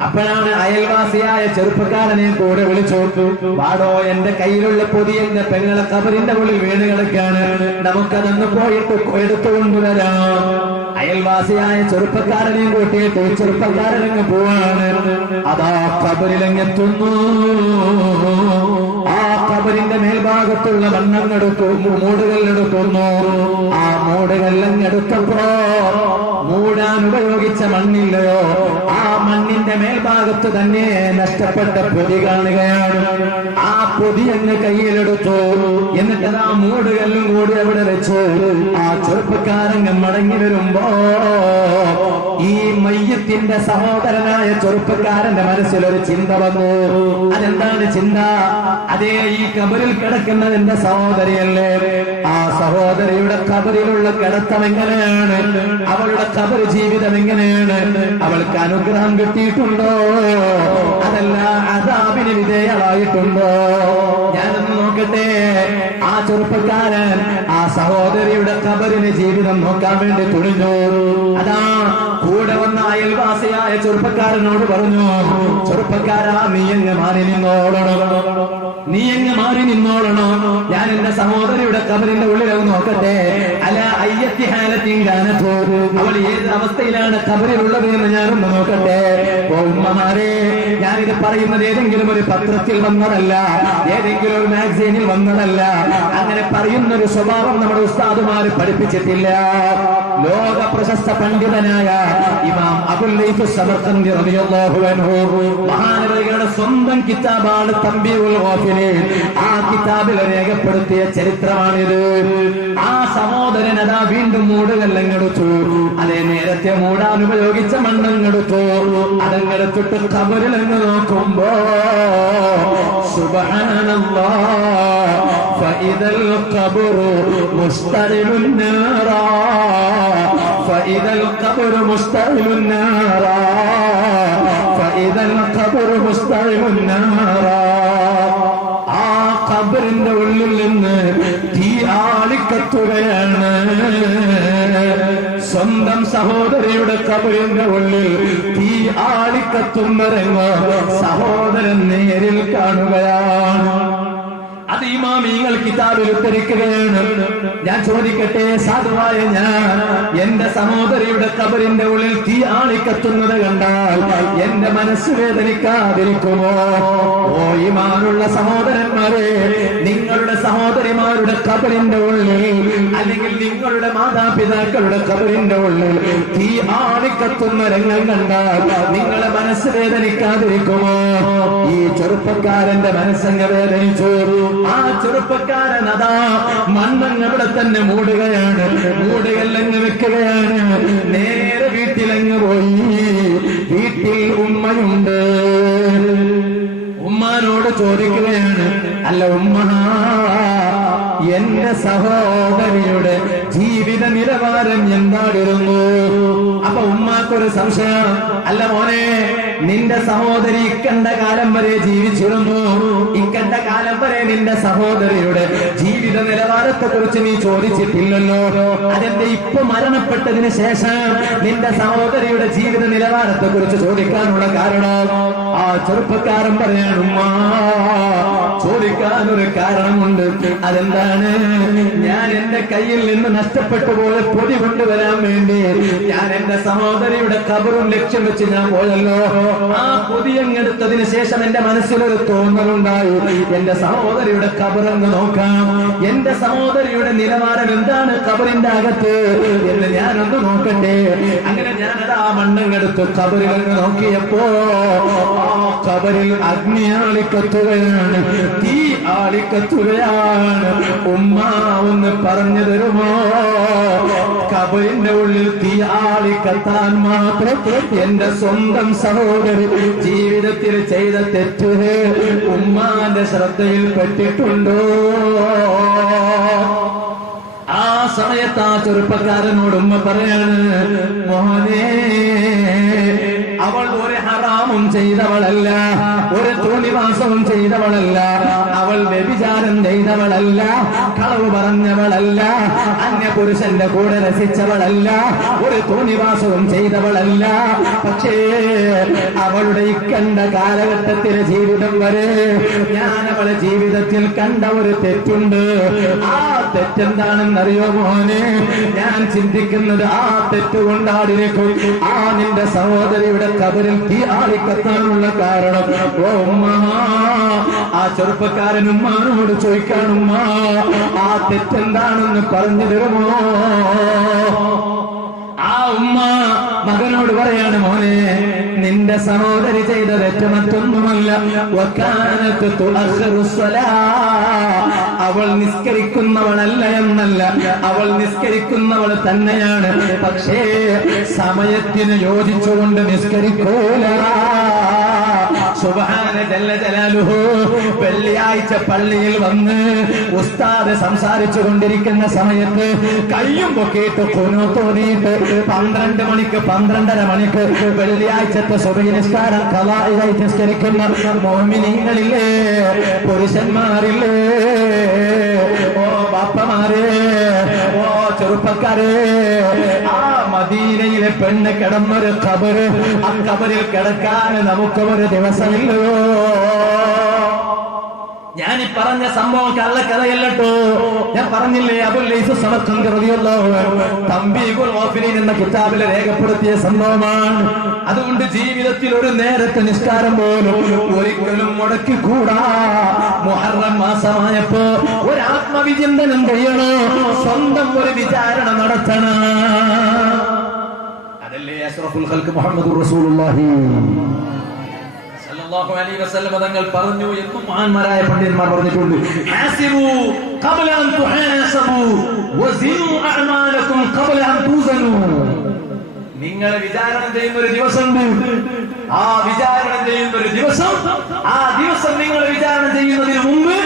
അപ്പോഴാണ് അയൽവാസിയായ ചെറുപ്പക്കാരനെ കൂടെ വിളിച്ചോട്ടു. പാടോ, എന്റെ കയ്യിലുള്ള പൊതി എന്റെ പെങ്ങളെ കബറിന്റെ ഉള്ളിൽ വീണ് കിടക്കാണ്, നമുക്കതൊന്ന് പോയിട്ട് എടുത്തുകൊണ്ടുവരാം. അയൽവാസിയായ ചെറുപ്പക്കാരനെയും കൂട്ടിയിട്ട് ചെറുപ്പക്കാരനങ്ങ് പോവാണ്. അതാ കബറിലങ്ങെത്തുന്നു. ആ കബറിന്റെ മേൽഭാഗത്തുള്ള മണ്ണങ്ങെടുത്തു, മൂടുകല്ലെടുക്കുന്നു. ആ മൂടുകല്ലങ്ങെടുത്തപ്പോ മൂടാൻ ഉപയോഗിച്ച മണ്ണില്ലയോ, ആ മണ്ണിന്റെ മേൽഭാഗത്ത് തന്നെ നഷ്ടപ്പെട്ട പൊതി കാണുകയാണ്. ആ പൊതി അങ്ങ് കയ്യിലെടുത്തു. എന്നിട്ട് ആ മൂടുകല്ലും കൂടി അവിടെ വെച്ചു. ആ ചെറുപ്പക്കാരങ്ങ് മടങ്ങി വരുമ്പോ ഈ മയ്യത്തിന്റെ സഹോദരനായ ചെറുപ്പക്കാരന്റെ മനസ്സിലൊരു ചിന്ത വന്നു. അതെന്താണ് ചിന്ത? അതേ, ഈ കബറിൽ കിടക്കുന്നത് എന്റെ സഹോദരിയല്ലേ? ആ സഹോദരിയുടെ കബറിലുള്ള കിടത്തം എങ്ങനെയാണ്? അവളുടെ കബർ ജീവിതം എങ്ങനെയാണ്? അവൾക്ക് അനുഗ്രഹം കിട്ടിയിട്ടുണ്ടോ? അതല്ല അദാബിന് വിധേയമായിട്ടുണ്ടോ? ഞാനൊന്ന് നോക്കട്ടെ. ആ ചെറുപ്പക്കാരൻ ആ സഹോദരിയുടെ കബറിന് ജീവിതം നോക്കാൻ വേണ്ടി തുണിഞ്ഞു. അതാ കൂടെ വന്ന അയൽവാസിയായ ചെറുപ്പക്കാരനോട് പറഞ്ഞു, ചെറുപ്പക്കാരാ, നീ എങ്ങ് മാറി നിന്നോളണം, നീ എങ്ങ് മാറി നിന്നോളണോ. ഞാൻ എന്റെ സഹോദരിയുടെ കബറിന്റെ ഉള്ളിലൊന്ന് നോക്കട്ടെ. അല്ല അയ്യത്തിഹാനത്തിങ്കാനത്തോ, അവൾ ഏത് അവസ്ഥയിലാണ് കബറിലുള്ളത് എന്ന് ഞാനൊന്ന് നോക്കട്ടെ. ഓ ഉമ്മമാരെ, ഞാനിത് പറയുന്നത് ഏതെങ്കിലും ഒരു പത്രത്തിൽ വന്നതല്ല, ഏതെങ്കിലും ഒരു മാഗസീനിൽ വന്നതല്ല. അങ്ങനെ പറയുന്നൊരു സ്വഭാവം നമ്മുടെ ഉസ്താദുമാര് പഠിപ്പിച്ചിട്ടില്ല. ലോക പ്രശസ്ത പണ്ഡിതനായ ഇമാം അബുൽ ലൈത്ത് സമർഖന്ദി റളിയല്ലാഹു അൻഹു മഹാനവരുടെ സ്വന്തം കിതാബാണ് തംബീഉൽ ഗാഫിലീൻ. ആ കിതാബിൽ രേഖപ്പെടുത്തിയ ചരിത്രമാണിത്. ആ സഹോദരൻ അതാ വീണ്ടും മൂടുകല്ലെടുത്തു. അതേ, നേരത്തെ മൂടാൻ ഉപയോഗിച്ച മണ്ണങ്ങെടുത്തു. അതങ്ങെടുത്തിട്ട് ഖബറിലെന്ന് നോക്കുമ്പോ സുബ്ഹാനല്ലാഹ്, ഫഇദൽ ഖബറു മുസ്തഇലുൻ നാറാ, ഫഇദൽ ഖബറു മുസ്തഇലുൻ നാറാ, ഫഇദൽ ഖബറു മുസ്തഇലുൻ നാറാ. ആ ഖബറിന്റെ ഉള്ളിൽ നിന്ന് തീ ആളിക്കത്തുകയാണ്. സ്വന്തം സഹോദരിയുടെ ഖബറിന്റെ ഉള്ളിൽ തീ ആളിക്കത്തുന്നരങ്ങ് സഹോദരൻ നേരിൽ കാണുകയാണ്. അത് ഇമാമിങ്ങൾ കിതാബിൽ ഉദ്ധരിക്കുകയാണ്. ഞാൻ ചോദിക്കട്ടെ, സാധുവായ ഞാൻ എന്റെ സഹോദരിയുടെ ഖബറിന്റെ ഉള്ളിൽ തീ ആളിക്കത്തുന്നത് കണ്ടാൽ എന്റെ മനസ്സ് വേദനിക്കാതിരിക്കുമോ? ഓ ഈമാനുള്ള സഹോദരന്മാരെ, നിങ്ങളുടെ സഹോദരിമാരുടെ ഖബറിന്റെ ഉള്ളിൽ അല്ലെങ്കിൽ നിങ്ങളുടെ മാതാപിതാക്കളുടെ ഖബറിന്റെ ഉള്ളിൽ തീ ആളിക്കത്തുന്ന രംഗം കണ്ടാൽ നിങ്ങളെ മനസ്സ് വേദനിക്കാതിരിക്കുമോ? ഈ ചെറുപ്പക്കാരന്റെ മനസ്സങ്ങ് വേദനിച്ചു. ആ ചെറുപ്പക്കാരൻ അതാ മണ്ണങ്ങ് അവിടെ തന്നെ മൂടുകയാണ്, മൂടുകല്ലങ്ങ് വെക്കുകയാണ്. നേരെ വീട്ടിലങ്ങ് പോയി. വീട്ടിൽ ഉമ്മയുണ്ട്. ഉമ്മാനോട് ചോദിക്കുകയാണ്, അല്ല ഉമ്മ, എന്റെ സഹോദരിയുടെ ജീവിത നിലവാരം എന്തായിരുന്നു? അപ്പൊ ഉമ്മാക്കൊരു സംശയം, അല്ല മോനെ, നിന്റെ സഹോദരി ഇക്കണ്ട കാലം വരെ ജീവിച്ചിരുന്നു, ഇക്കണ്ട കാലം വരെ നിന്റെ സഹോദരിയുടെ ജീവിത നിലവാരത്തെ കുറിച്ച് നീ ചോദിച്ചിട്ടില്ലല്ലോ. അതെന്റെ ഇപ്പൊ മരണപ്പെട്ടതിന് ശേഷം നിന്റെ സഹോദരിയുടെ ജീവിത നിലവാരത്തെ കുറിച്ച് ചോദിക്കാനുള്ള കാരണം? ആ ചെറുപ്പക്കാരൻ പറയാണ്, ഉമ്മാ, ചോദിക്കാനൊരു കാരണമുണ്ട്. അതെന്താണ്? ഞാൻ എന്റെ കയ്യിൽ നിന്ന് നഷ്ടപ്പെട്ടു പോയ പൊടി കൊണ്ടുവരാൻ വേണ്ടി ഞാൻ എന്റെ സഹോദരിയുടെ ഖബറും ലക്ഷ്യം വെച്ച് ഞാൻ പോയല്ലോ. ആ പൊതിയങ്ങെടുത്തതിന് ശേഷം എന്റെ മനസ്സിലൊരു തോന്നലുണ്ടായി, എന്റെ സഹോദരിയുടെ ഖബറങ്ങ് നോക്കാം. എന്റെ സഹോദരിയുടെ നിലവാരം എന്താണ് ഖബറിന്റെ അകത്ത് എന്ന് ഞാനൊന്ന് നോക്കട്ടെ. അങ്ങനെ ഞാനത് ആ മണ്ണങ്ങെടുത്ത് ഖബറിലങ്ങ് നോക്കിയപ്പോ ഖബറിൽ അഗ്നി ആളിക്കത്തുകയാണ്, തീ ആളിക്കത്തുകയാണ്. ഉമ്മ ഒന്ന് പറഞ്ഞു തരുമോ? ഖബറിന്റെ ഉള്ളിൽ തീ ആളിക്കത്താൻ മാത്രം എന്റെ സ്വന്തം സഹോദരി ജീവിതത്തിൽ ചെയ്ത തെറ്റ് ഉമ്മാന്റെ ശ്രദ്ധയിൽ പെട്ടിട്ടുണ്ടോ? ആ സമയത്ത് ആ ചെറുപ്പക്കാരനോട് ഉമ്മ പറയാണ്, മോനെ അവൾ ഒരു ഹറാമും ചെയ്തവളല്ല, ഒരു തോന്നിവാസവും ചെയ്തവളല്ല, അവൾ വ്യഭിചാരം ചെയ്തവളല്ല, കളവ് പറഞ്ഞവളല്ല, അന്യപുരുഷന്റെ കൂടെ രസിച്ചവളല്ല, ഒരു തോന്നിവാസവും ചെയ്തവളല്ല. പക്ഷേ അവളുടെ ഇക്കണ്ട കാലഘട്ടത്തിലെ ജീവിതം വരെ ഞാൻ അവളെ ജീവിതത്തിൽ കണ്ട ഒരു തെറ്റുണ്ട്. ആ തെറ്റെന്താണെന്നറിയോ മോനെ? ഞാൻ ചിന്തിക്കുന്നത് ആ തെറ്റുകൊണ്ടാടിരിക്കും ആ നിന്റെ സഹോദരിയുടെ ഖബറിൽ തീ ആളിക്കത്താനുള്ള കാരണം. ഓ ഉമ്മ, ആ ചെറുപ്പക്കാരൻ ഉമ്മാനോട് ചോദിക്കാനുമ്മ, ആ തെറ്റെന്താണെന്ന് പറഞ്ഞു തരുമോ? ആ ഉമ്മ മകനോട് പറയാണ്, മോനെ നിന്റെ സഹോദരി ചെയ്ത തെറ്റ് മറ്റൊന്നുമല്ല, അവൾ നിസ്കരിക്കുന്നവളല്ല എന്നല്ല, അവൾ നിസ്കരിക്കുന്നവൾ തന്നെയാണ്. പക്ഷേ സമയത്തിന് യോജിച്ചുകൊണ്ട് നിസ്കരിക്കൂല. സുബ്ഹാന ജല്ല ജലാലുഹു. വെള്ളിയാഴ്ച പള്ളിയിൽ വന്ന് ഉസ്താദ് സംസാരിച്ചു കൊണ്ടിരിക്കുന്ന സമയത്ത് കയ്യും പൊക്കിയിട്ട് തോന്നിയിട്ട് 12 മണിക്ക് 12:30 മണിക്ക് വെള്ളിയാഴ്ചത്തെ സുബഹി നിസ്കാരം ഖളാഇയായി നിസ്കരിക്കുന്ന മുഅ്മിനീങ്ങളില്ലേ, പുരുഷന്മാരില്ലേ, ഓ ബാപ്പമാരെ, ഓ ചെറുപ്പക്കാരെ, ആ മദീനയിലെ പെണ്ണ് കിടന്നൊരു ഖബറ്, ആ ഖബറിൽ കിടക്കാൻ നമുക്ക് ഒരു ദിവസമില്ലയോ? ഞാൻ ഈ പറഞ്ഞ സംഭവം കള്ളക്കഥയല്ലോ. ഞാൻ പറഞ്ഞില്ലേ, അബുൽ ലൈസ് സമർഖന്ദി റളിയല്ലാഹു അൻഹു തംബീഹുൽ ഗാഫിലീൻ എന്ന കിതാബിൽ രേഖപ്പെടുത്തിയ സംഭവമാണ്. അതുകൊണ്ട് ജീവിതത്തിൽ ഒരു നേരത്തെ നിസ്കാരം പോലും ഒരിക്കലും മുടക്കിക്കൂടാ. മുഹറം മാസമായപ്പോ ഒരു ആത്മവിചിന്തനം ചെയ്യണോ, സ്വന്തം ഒരു വിചാരണ നടത്തണം. അതല്ലേ അഷ്റഫുൽ ഖൽഖ് മുഹമ്മദുർ റസൂലുള്ളാഹി സല്ലല്ലാഹു അലൈഹി വസല്ലം തങ്ങൾ പറഞ്ഞു എന്നും മഹാന്മാരായ പണ്ഡിതന്മാർ പറഞ്ഞിട്ടുണ്ട്, ഹാസിബു ഖബ്ല അൻ തുഹാസബു വസിനു അഅമാലകും ഖബ്ല അൻ തുസനു. നിങ്ങൾ വിചാരണ ചെയ്യുന്ന ഒരു ദിവസമുണ്ട്. ആ വിചാരണ ചെയ്യുന്ന ഒരു ദിവസം, ആ ദിവസം നിങ്ങൾ വിചാരണ ചെയ്യുന്നതിന് മുമ്പ്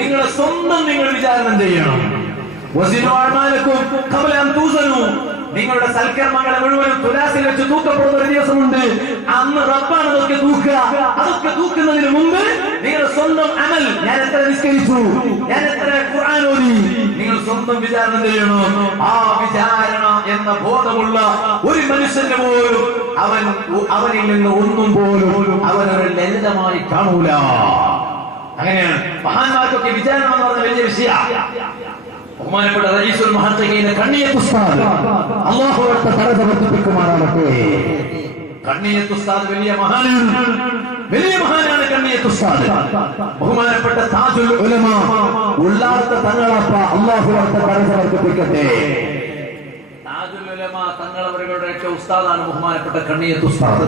നിങ്ങളെ സ്വന്തം നിങ്ങൾ വിചാരണ ചെയ്യണം. വസിനു അഅമാലകും ഖബ്ല അൻ തുസനു. നിങ്ങളുടെ സൽക്കർമ്മങ്ങളെ മുഴുവനും തുലാസിൽ വെച്ച് തൂക്കപ്പെടുന്ന ഒരു ദിവസമുണ്ട്. അന്ന് റബ്ബാണ് അതൊക്കെ തൂക്കുക. അതൊക്കെ തൂക്കുന്നതിന് മുമ്പ് നിങ്ങൾ സ്വന്തം അമൽ, ഞാൻ എത്ര നിസ്കരിച്ചു, ഞാൻ എത്ര ഖുർആൻ ഓതി, നിങ്ങൾ സ്വന്തം വിചാരണ ചെയ്യണം. ആ വിചാരണ എന്ന ബോധമുള്ള ഒരു മനുഷ്യന് പോലും അവനിൽ നിന്ന് ഒന്നും പോലും അവനൊരു ലളിതമായി കാണൂല. അങ്ങനെയാണ് മഹാന്മാർക്കൊക്കെ വിചാരണ എന്ന് പറഞ്ഞ വലിയ വിഷയമാണ്. ബഹുമാനപ്പെട്ട റഈസുൽ മുഹഖഖീൻ കണ്ണിയത്ത് ഉസ്താദ് അല്ലാഹു അക്ബർ തറജ വർദ്ധിപ്പിക്കുമാറാകട്ടെ. കണ്ണിയത്ത് ഉസ്താദ് വലിയ മഹാനാണ്, വലിയ മഹാനാണ് കണ്ണിയത്ത് ഉസ്താദ്. ബഹുമാനപ്പെട്ട താജുൽ ഉലമ ഉള്ളാടത്തെ തങ്ങളപ്പ അല്ലാഹു അക്ബർ തറജ വർദ്ധിപ്പിക്കട്ടെ. താജുൽ ഉലമ തങ്ങളവരുടെ ഉസ്താദാണ് ബഹുമാനപ്പെട്ട കണ്ണിയത്ത് ഉസ്താദ്.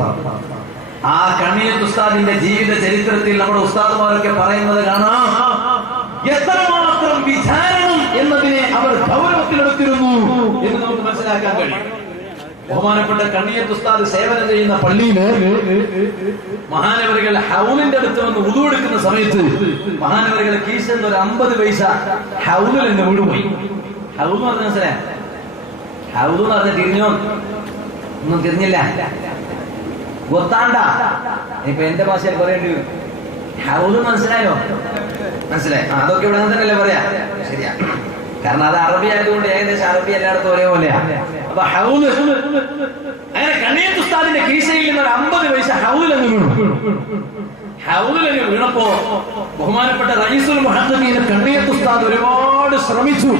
ആ കണ്ണിയത്ത് ഉസ്താദിന്റെ ജീവിത ചരിത്രത്തിൽ നമ്മുടെ ഉസ്താദുമാരൊക്കെ പറയുന്നത് കാണാം, എത്രമാത്രം വിചാരണം എന്നതിനെ അവർ ഗൗരവത്തിലെടുത്തിരുന്നു എന്ന് നമുക്ക് മനസ്സിലാക്കാൻ കഴിയും. ബഹുമാനപ്പെട്ട കണ്ണിയത്ത് ഉസ്താദ് സേവനം ചെയ്യുന്ന പള്ളിയില് മഹാനവരികൾ ഹൗലിന്റെ അടുത്ത് വന്ന് ഉദു എടുക്കുന്ന സമയത്ത് മഹാനവരികളെ കീശ ഒരു 50 പൈസ ഹൗലിൽ എന്ന് വീടുപോയി. ഹൗൽ എന്ന് പറഞ്ഞ മനസ്സിലായ, ഹൗൽ എന്ന് പറഞ്ഞ തിരിഞ്ഞോ? ഒന്നും തിരിഞ്ഞില്ല, ഗൊത്താണ്ട. ഇപ്പൊ എന്റെ ഭാഷയിൽ പറയേണ്ടി വരും. ഹൗല് മനസ്സിലായോ? മനസ്സിലായി. അതൊക്കെ ഇവിടെ തന്നെയല്ലേ പറയാ? ശരിയാ, കാരണം അത് അറബി ആയതുകൊണ്ട് ഏകദേശം അറബി എല്ലായിടത്തും ഒരേപോലെയാ. അപ്പൊ ഹൗല്, അങ്ങനെ കണ്ണിയത്ത് ഉസ്താദിന്റെ കീശയിൽ നിന്ന് ഒരു 50 പൈസ ഹൗലങ്ങ് വീണു. ഹൗലങ്ങ് വീണപ്പോ ബഹുമാനപ്പെട്ട റഈസുൽ മുഹഖഖീൻ കണ്ണിയത്ത് ഉസ്താദ് ഒരുപാട് ശ്രമിച്ചു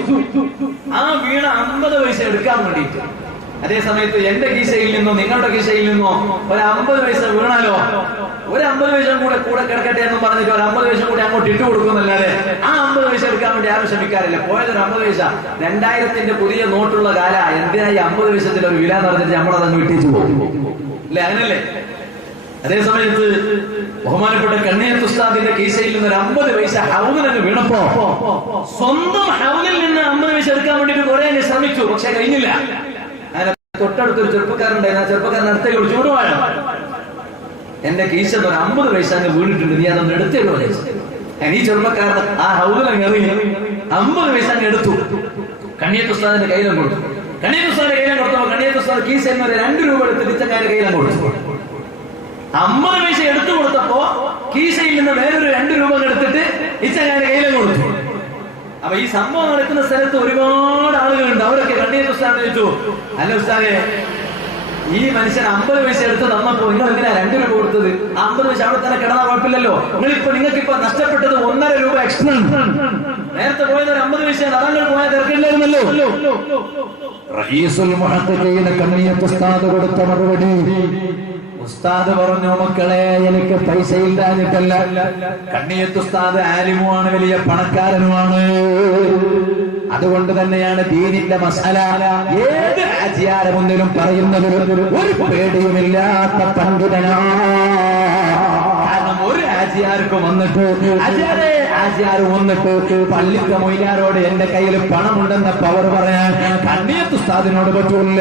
ആ വീണ 50 പൈസ എടുക്കാൻ വേണ്ടിയിട്ട്. അതേ സമയത്ത് എന്റെ കീശയിൽ നിന്നോ നിങ്ങളുടെ കീശയിൽ നിന്നോ ഒരു 50 പൈസ വീണാലോ, ഒരു 50 പൈസ കൂടെ കിടക്കട്ടെ എന്ന് പറഞ്ഞിട്ട് ഒരു 50 പൈസ കൂടി അങ്ങോട്ട് ഇട്ട് കൊടുക്കുന്നല്ലാതെ ആ 50 പൈസ എടുക്കാൻ വേണ്ടി ആരും ശ്രമിക്കാറില്ല. പോയതൊരു 50 പൈസ, 2000ന്റെ പുതിയ നോട്ടുള്ള കാല, എന്തിനാ ഈ 50 പൈസത്തിന്റെ ഒരു വില എന്ന് പറഞ്ഞിട്ട് നമ്മളതങ്ങ് വിട്ടിച്ചു പോകും അല്ലെ? അങ്ങനല്ലേ? അതേ സമയത്ത് ബഹുമാനപ്പെട്ട കണ്ണിയത്ത് ഉസ്താദിന്റെ കീശയിൽ നിന്ന് ഒരു 50 പൈസ ഹൗദിനങ്ങ് വീണപ്പോ സ്വന്തം ഹൗദിൽ നിന്ന് 50 പൈസ എടുക്കാൻ വേണ്ടിട്ട് കുറെ ശ്രമിച്ചു, പക്ഷെ കഴിഞ്ഞില്ല. അങ്ങനെ തൊട്ടടുത്തൊരു ചെറുപ്പക്കാരുണ്ടായിരുന്നു. ആ ചെറുപ്പക്കാരൻ അടുത്തേക്ക് വിളിച്ചോട് വാഴ, എന്റെ കീശ ഒരു 50 പൈസ അങ്ങ് വീണിട്ടുണ്ട്, നീ അതൊന്ന് എടുത്തേക്ക് വിളിച്ചു. ഈ ചെറുപ്പക്കാരൻ ആ ഹൗദിലങ്ങ് എറിഞ്ഞ് 50 പൈസ അങ്ങ് എടുത്തു, കണ്ണിയത്ത് ഉസ്താദിന്റെ കയ്യിലും കൊടുത്തു. കണ്ണിയത്ത് ഉസ്താദിന്റെ കയ്യിലും കൊടുത്തപ്പോ കണ്ണിയത്ത് ഉസ്താദ് കീശയിൽ നിന്ന് 2 രൂപ എടുത്ത് തിരിച്ചക്കാരുടെ കയ്യിലും കൊടുത്തു. 50 പൈസ എടുത്തു കൊടുത്തപ്പോ കീശയിൽ നിന്ന് വേറൊരു 2 രൂപ എടുത്തിട്ട് ഇച്ചക്കാരുടെ കയ്യിലും കൊടുത്തു. അപ്പൊ ഈ സംഭവം നടക്കുന്ന സ്ഥലത്ത് ഒരുപാട് ആളുകളുണ്ട്. അവരൊക്കെ കണ്ണിയത്ത് ഉസ്താദിനെ ചോദിച്ചു, അല്ല ഉസ്താദേ, ഈ മനുഷ്യൻ 50 പൈസ എടുത്ത് തന്നപ്പോ നിങ്ങൾ എന്തിനാ 2 രൂപ കൊടുത്തത്? 50 പൈസ അവിടെ തന്നെ കിടന്നാൽ കുഴപ്പമില്ലല്ലോ, നിങ്ങൾക്കിപ്പോ നഷ്ടപ്പെട്ടത് 1.5 രൂപ എക്സ്ട്രാ. നേരത്തെ പോയത് ഒരു 50 പൈസ, അതങ്ങൾ പോയാൽ തിരക്കില്ലായിരുന്നല്ലോ. റഈസുൽ മുഹഖഖീന കണ്ണിയത്ത് ഉസ്താദ് കൊടുത്ത മറുപടി, ഉസ്താദ് പറഞ്ഞു, മക്കളെ എനിക്ക് പൈസ ഇല്ലാഞ്ഞിട്ടല്ല, കണ്ണിയത്ത് ഉസ്താദ് ആലിമുമാണ്, വലിയ പണക്കാരനുമാണ്. അതുകൊണ്ട് തന്നെയാണ് ദീനിന്റെ മസാല ഏത് ആചാര മുന്നിലും പറയുന്നതിൽ ഒരു പേടിയുമില്ലാത്ത പണ്ഡിതനാണ്. കാരണം ഒരു ആചാർക്ക് വന്നിട്ട് ആചാര് വന്നിട്ട് പള്ളിക്ക മൊയ്ലാരോട് എന്റെ കയ്യിൽ പണമുണ്ടെന്ന പവർ പറയാൻ കണ്ണിയത്ത് ഉസ്താദിനോട് പറ്റൂല.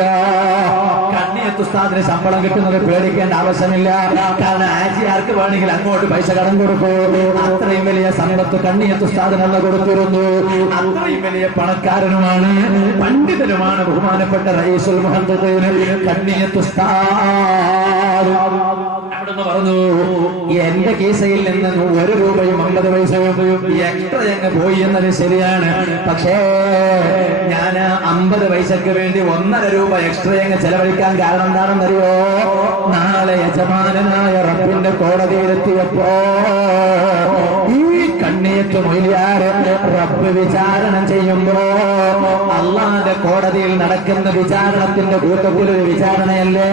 കണ്ണിയത്ത് ഉസ്താദിന് ശമ്പളം കിട്ടുന്നത് പേടിക്കേണ്ട ആവശ്യമില്ല. കാരണം ആചാർക്ക് വേണമെങ്കിൽ അങ്ങോട്ട് പൈസ കടം കൊടുക്കൂ. അത്രയും വലിയ സമ്പത്ത് കണ്ണിയത്ത് ഉസ്താദിനുള്ള കൊടുത്തിരുന്നു. അത്രയും വലിയ പണക്കാരനുമാണ്, പണ്ഡിതനുമാണ് ബഹുമാനപ്പെട്ട റഈസുൽ മുഹഖഖീൻ കണ്ണിയത്ത് ഉസ്താദ്. അവിടുന്ന് പറഞ്ഞു, എന്റെ കീസയിൽ നിന്ന് 1 രൂപയും 50 പൈസയും എക്സ്ട്രാ ഞങ്ങൾ പോയി എന്നത് ശരിയാണ്. പക്ഷേ ഞാൻ 50 പൈസക്ക് വേണ്ടി 1.5 രൂപ എക്സ്ട്രാ ഞങ്ങൾ ചെലവഴിക്കാൻ കാരണം എന്താണെന്നറിയോ? നാളെ യജമാനനായ റബ്ബിന്റെ കോടതിയിലെത്തിയപ്പോ ഈ കണ്ണിയത്ത് മൊയ്ലിയാര് റബ്ബ് വിചാരണം ചെയ്യുമ്പോ അള്ളാന്റെ കോടതിയിൽ നടക്കുന്ന വിചാരണത്തിന്റെ കൂട്ടത്തിലൊരു വിചാരണയല്ലേ.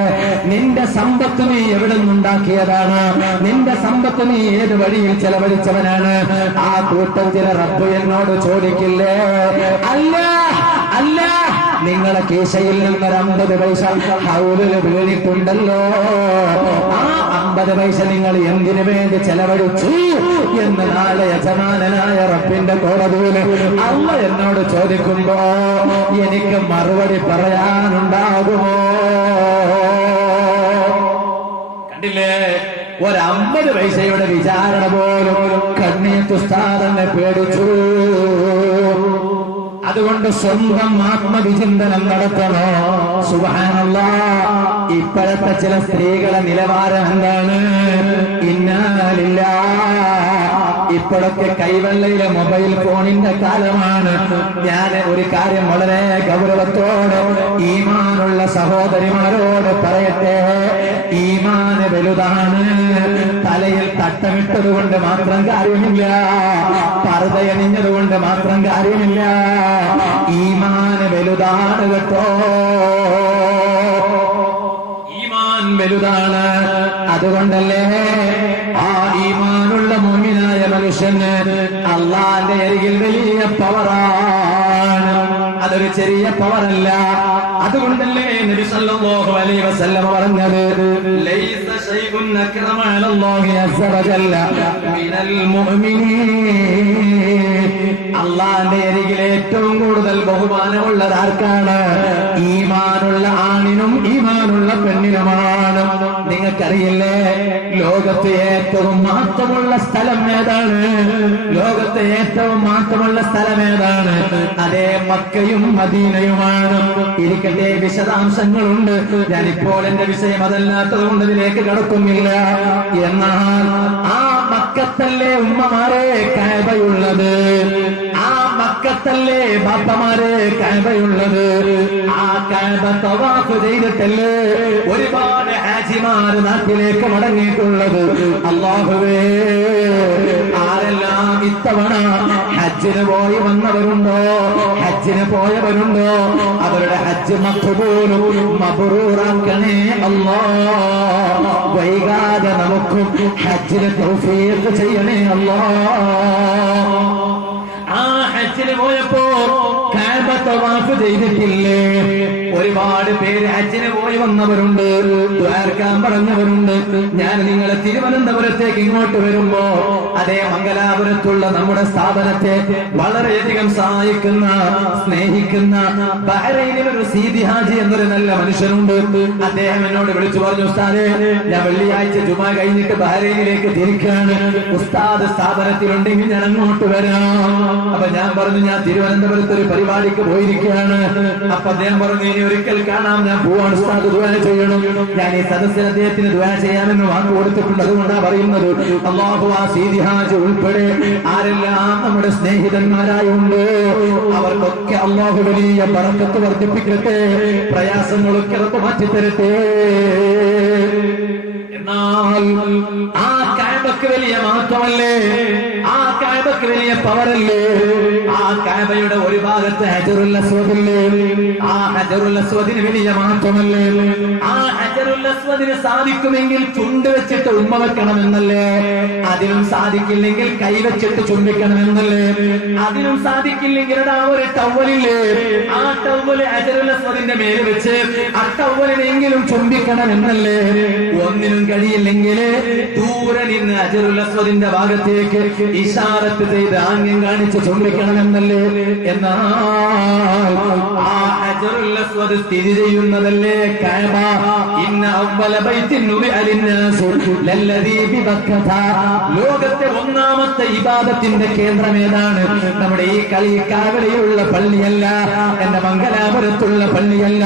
നിന്റെ സമ്പത്ത് നീ എവിടെ നിന്നുണ്ടാക്കിയതാണ്? നിന്റെ സമ്പത്ത് നീ ഏത് വഴിയിൽ ചെലവഴിച്ചവനാണ്? ആ കൂട്ടത്തിലെ റബ്ബ് എന്നോട് ചോദിക്കില്ലേ, അല്ല അല്ല, നിങ്ങളെ കീശയിൽ നിന്നൊരു 50 പൈസ ഹൗലിൽ വീണിട്ടുണ്ടല്ലോ, ആ 50 പൈസ നിങ്ങൾ എന്തിനു വേണ്ടി ചെലവഴിച്ചു എന്ന് നാളെ യജമാനനായ റബ്ബിന്റെ കോടതിയിൽ അള്ള എന്നോട് ചോദിക്കുമ്പോ എനിക്ക് മറുപടി പറയാനുണ്ടാകുമോ? കണ്ടില്ലേ, ഒരു 50 പൈസയുടെ വിചാരണ പോലും കണ്ണിയത്ത് ഉസ്താദിനെ പേടിച്ചു. അതുകൊണ്ട് സ്വന്തം ആത്മവിചിന്തനം നടത്തണോ? സുബ്ഹാനല്ലാഹ്, ഇപ്പോഴത്തെ ചില സ്ത്രീകളെ നിലവാരം എന്താണ്? ഇപ്പോഴൊക്കെ കൈവെള്ളയിലെ മൊബൈൽ ഫോണിന്റെ കാലമാണ്. ഞാൻ ഒരു കാര്യം വളരെ ഗൗരവത്തോടെ ഈമാനുള്ള സഹോദരിമാരോട് പറയട്ടെ, ഈമാന് വലുതാണ്. തലയിൽ തട്ടമിട്ടത് കൊണ്ട് മാത്രം കാര്യമില്ല, പർദ്ദയണിഞ്ഞത് കൊണ്ട് മാത്രം കാര്യമില്ല. ഈമാന് വലുതാണ് കേട്ടോ, ഈമാൻ വലുതാണ്. അതുകൊണ്ടല്ലേ ആ ഈമാനുള്ള മുഅ്മിനായ മനുഷ്യന് അള്ളാന്റെ അരികിൽ വലിയ പവറാണ്, അതൊരു ചെറിയ പവറല്ല. അതുകൊണ്ടല്ലേ നബി സല്ലല്ലാഹു അലൈഹി വസല്ലം പറഞ്ഞത്, ലൈസ ശൈഉൻ അക്രമ അലല്ലാഹി അസ്സ വജല്ല മിനൽ മുഅ്മിനീൻ. അള്ളാന്റെ അരികിൽ ഏറ്റവും കൂടുതൽ ബഹുമാനമുള്ളത് ആർക്കാണ്? ഈമാനുള്ള ആണിനും ഈമാനുള്ള പെണ്ണിനുമാണ്. നിങ്ങൾക്കറിയില്ലേ, ലോകത്ത് ഏറ്റവും മാറ്റമുള്ള സ്ഥലം ഏതാണ്? ലോകത്തെ ഏറ്റവും മാറ്റമുള്ള സ്ഥലം ഏതാണ്? അതേ മക്കയും മദീനയുമാണ്. ഇരിക്കട്ടെ, വിശദാംശങ്ങളുണ്ട്. ഞാനിപ്പോൾ എന്റെ വിഷയം അതല്ലാത്തത് കൊണ്ട് ഇതിലേക്ക് കടക്കുന്നില്ല. എന്നാൽ ആ മക്കത്തല്ലേ ഉമ്മമാരെ കഅബയുള്ളത്, ആ മക്കത്തല്ലേ ബാപ്പമാരെ കഅബയുള്ളത്. ആ കഅബ തവാഫ് ചെയ്തിട്ടല്ലേ ഒരുപാട് ഹാജിമാർ നാട്ടിലേക്ക് മടങ്ങിയിട്ടുള്ളത്. അല്ലാഹുവേ, ആരെല്ലാം ഇത്തവണ ഹജ്ജിന് പോയി വന്നവരുണ്ടോ? ഹജ്ജ് ഹജ്ജിന് പോയവരുണ്ടോ അവരുടെ ഹജ്ജ് മഖ്ബൂലും മബ്റൂറാക്കണേ അല്ലാഹ്. വൈകാതെ നമുക്കും ഹജ്ജിന് തൗഫീഖ് ചെയ്യണേ അല്ലാഹ്. ആ ഹജ്ജിന് പോയപ്പോ കഅബ തവാഫ് ചെയ്തിട്ടില്ലേ? ഒരുപാട് പേര് ഹജ്ജിന് പോയി വന്നവരുണ്ട്, ദ്വാരക്കാൻ പറഞ്ഞവരുണ്ട്. ഞാൻ നിങ്ങളെ തിരുവനന്തപുരത്തേക്ക് ഇങ്ങോട്ട് വരുമ്പോ അതേ മംഗലാപുരത്തുള്ള നമ്മുടെ സ്ഥാപനത്തെ വളരെയധികം സഹായിക്കുന്ന സ്നേഹിക്കുന്ന ബഹ്റൈനിൽ ഒരു സീദി ഹാജി എന്നൊരു നല്ല മനുഷ്യനുണ്ട്. അദ്ദേഹം എന്നോട് വിളിച്ചു പറഞ്ഞു, ഉസ്താദേ ഞാൻ വെള്ളിയാഴ്ച ജുമാ കഴിഞ്ഞിട്ട് ബഹ്റൈനിലേക്ക് തിരിക്കാണ്, ഉസ്താദ് സ്ഥാപനത്തിലുണ്ടെങ്കിൽ ഞാൻ അങ്ങോട്ട് വരാം. അപ്പൊ ഞാൻ പറഞ്ഞു ഞാൻ തിരുവനന്തപുരത്ത് ഒരു പരിപാടിക്ക് പോയിരിക്കുകയാണ്. അപ്പൊ അദ്ദേഹം പറഞ്ഞു ഇനി ഒരിക്കൽ കാണാം, ഞാൻ പോവാണ്, ഉസ്താദ് ദുആ ചെയ്യണം. ഞാൻ ഈ സദസ്സിൽ അദ്ദേഹത്തിന് ദുആ ചെയ്യാമെന്ന് വാക്ക് കൊടുത്തിട്ടുണ്ട്. അതുകൊണ്ടാണ് പറയുന്നത് അല്ലാഹു ആ സീദി ഹാജി ഉൾപ്പെടെ ആരെല്ലാം നമ്മുടെ സ്നേഹിതന്മാരായുണ്ട് അവർക്കൊക്കെ അല്ലാഹു വലിയ ബറക്കത്ത് വർദ്ധിപ്പിക്കട്ടെ, പ്രയാസങ്ങളൊക്കെ മാറ്റിത്തരട്ടെ. എന്നാൽ ആ കഅബക്ക് വലിയ മഹത്വമല്ലേ, ആ കഅബക്ക് വലിയ പവറല്ലേ? ആ കഅബയുടെ ഒരു ഭാഗത്ത് ഹജറുൽ അസ്വദില്ലേ, ആ ഹജറുൽ അസ്വദിന് വലിയ മഹത്വമല്ലേ? ആ ഹജറുൽ അസ്വദിന് സാധിക്കുമെങ്കിൽ ചുണ്ട് വെച്ചിട്ട് ഉമ്മ വെക്കണമെന്നല്ലേ? അതിനും സാധിക്കില്ലെങ്കിൽ കൈവച്ചിട്ട് ചുംബിക്കണമെന്നല്ലേ? അതിനും സാധിക്കില്ലെങ്കിൽ ആ ഒരു ടവലില്ലേ, ആ ടവല് ഹജറുൽ അസ്വദിന്റെ മേൽ വെച്ച് ആ ടവലിനെങ്കിലും ചുംബിക്കണമെന്നല്ലേ? ഒന്നിനും കഴിയില്ലെങ്കിൽ ദൂരെ നിന്ന് ഹജറുൽ അസ്വദിന്റെ ഭാഗത്തേക്ക് ഇശാറത്ത് ചെയ്ത് ആംഗ്യം കാണിച്ച് ചുംബിക്കണമെന്നല്ലേ? എന്നാൽ ആ ഹജറുൽ അസ്വദ് സ്ഥിതി ചെയ്യുന്നതല്ലേ കഅബ. ഇന്ന അവ്വല ബൈത്തിൻ നുബിഅ ലിന്നാസ് ലല്ലദീ ബിബക്കത. ലോകത്തെ ഒന്നാമത്തെ ഇബാദത്തിന്റെ കേന്ദ്രം ഏതാണ്? നമ്മുടെ ഈ കഅബയിലുള്ള പള്ളിയല്ല, എന്റെ മംഗലാപുരത്തുള്ള പള്ളിയല്ല,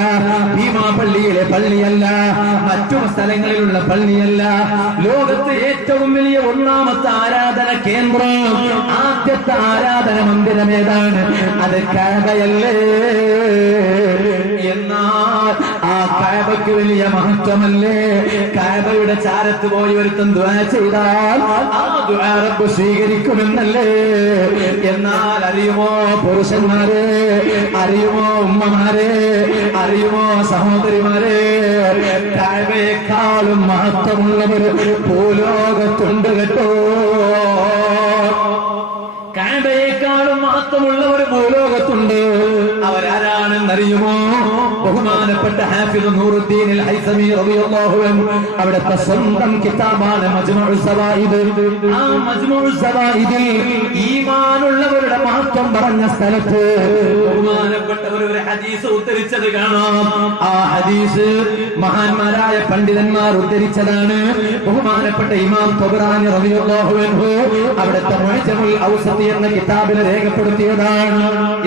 ഭീമാ പള്ളിയിലെ പള്ളിയല്ല, മറ്റു സ്ഥലങ്ങളിലുള്ള പള്ളിയല്ല. ലോകത്ത് ഏറ്റവും വലിയ ഒന്നാമത്തെ ആരാധന കേന്ദ്രം, ആദ്യത്തെ ആരാധന മന്ദിരം ഏതാണ്? അത് കഅബയല്ലേ? എന്നാൽ ആ കഅബയ്ക്ക് വലിയ മഹത്വമല്ലേ? കഅബയുടെ ചാരത്ത് പോയി ഒരുത്തൻ ദുആ ചെയ്താൽ ആ ദുആ റബ്ബ് സ്വീകരിക്കുമെന്നല്ലേ? എന്നാൽ അറിയുമോ പുരുഷന്മാരെ, അറിയുമോ ഉമ്മമാരെ, അറിയുമോ സഹോദരിമാരെ, കഅബയെക്കാളും മഹത്വമുള്ളവർ ഭൂലോകത്തുണ്ട് കേട്ടോ. കഅബയെക്കാളും മഹത്വമുള്ളവർ ഭൂലോകത്തുണ്ട്. അവരാരാണെന്നറിയുമോ? ബഹുമാനപ്പെട്ട ഹാഫിദ് നൂറുദ്ദീൻ അൽ ഹൈസമി റളിയല്ലാഹു അൻഹു അവിടുത്തെ സ്വന്തം കിതാബാണ് മജ്മുഉസ് സവായിദ്. ആ മജ്മുഉസ് സവായിദിൽ ഈമാനുള്ളവരുടെ മഹത്വം പറഞ്ഞ സ്ഥലത്ത് ബഹുമാനപ്പെട്ടവർ ഒരു ഹദീസ് ഉദ്ധരിച്ചത് കാണാം. ആ ഹദീസ് മഹാന്മാരായ പണ്ഡിതന്മാർ ഉദ്ധരിച്ചതാണ്. ബഹുമാനപ്പെട്ട ഇമാം തബറാനി റളിയല്ലാഹു അൻഹു അവിടുത്തെ മുഅ്ജമുൽ ഔസതി എന്ന കിതാബിൽ രേഖപ്പെടുത്തിയതാണ്.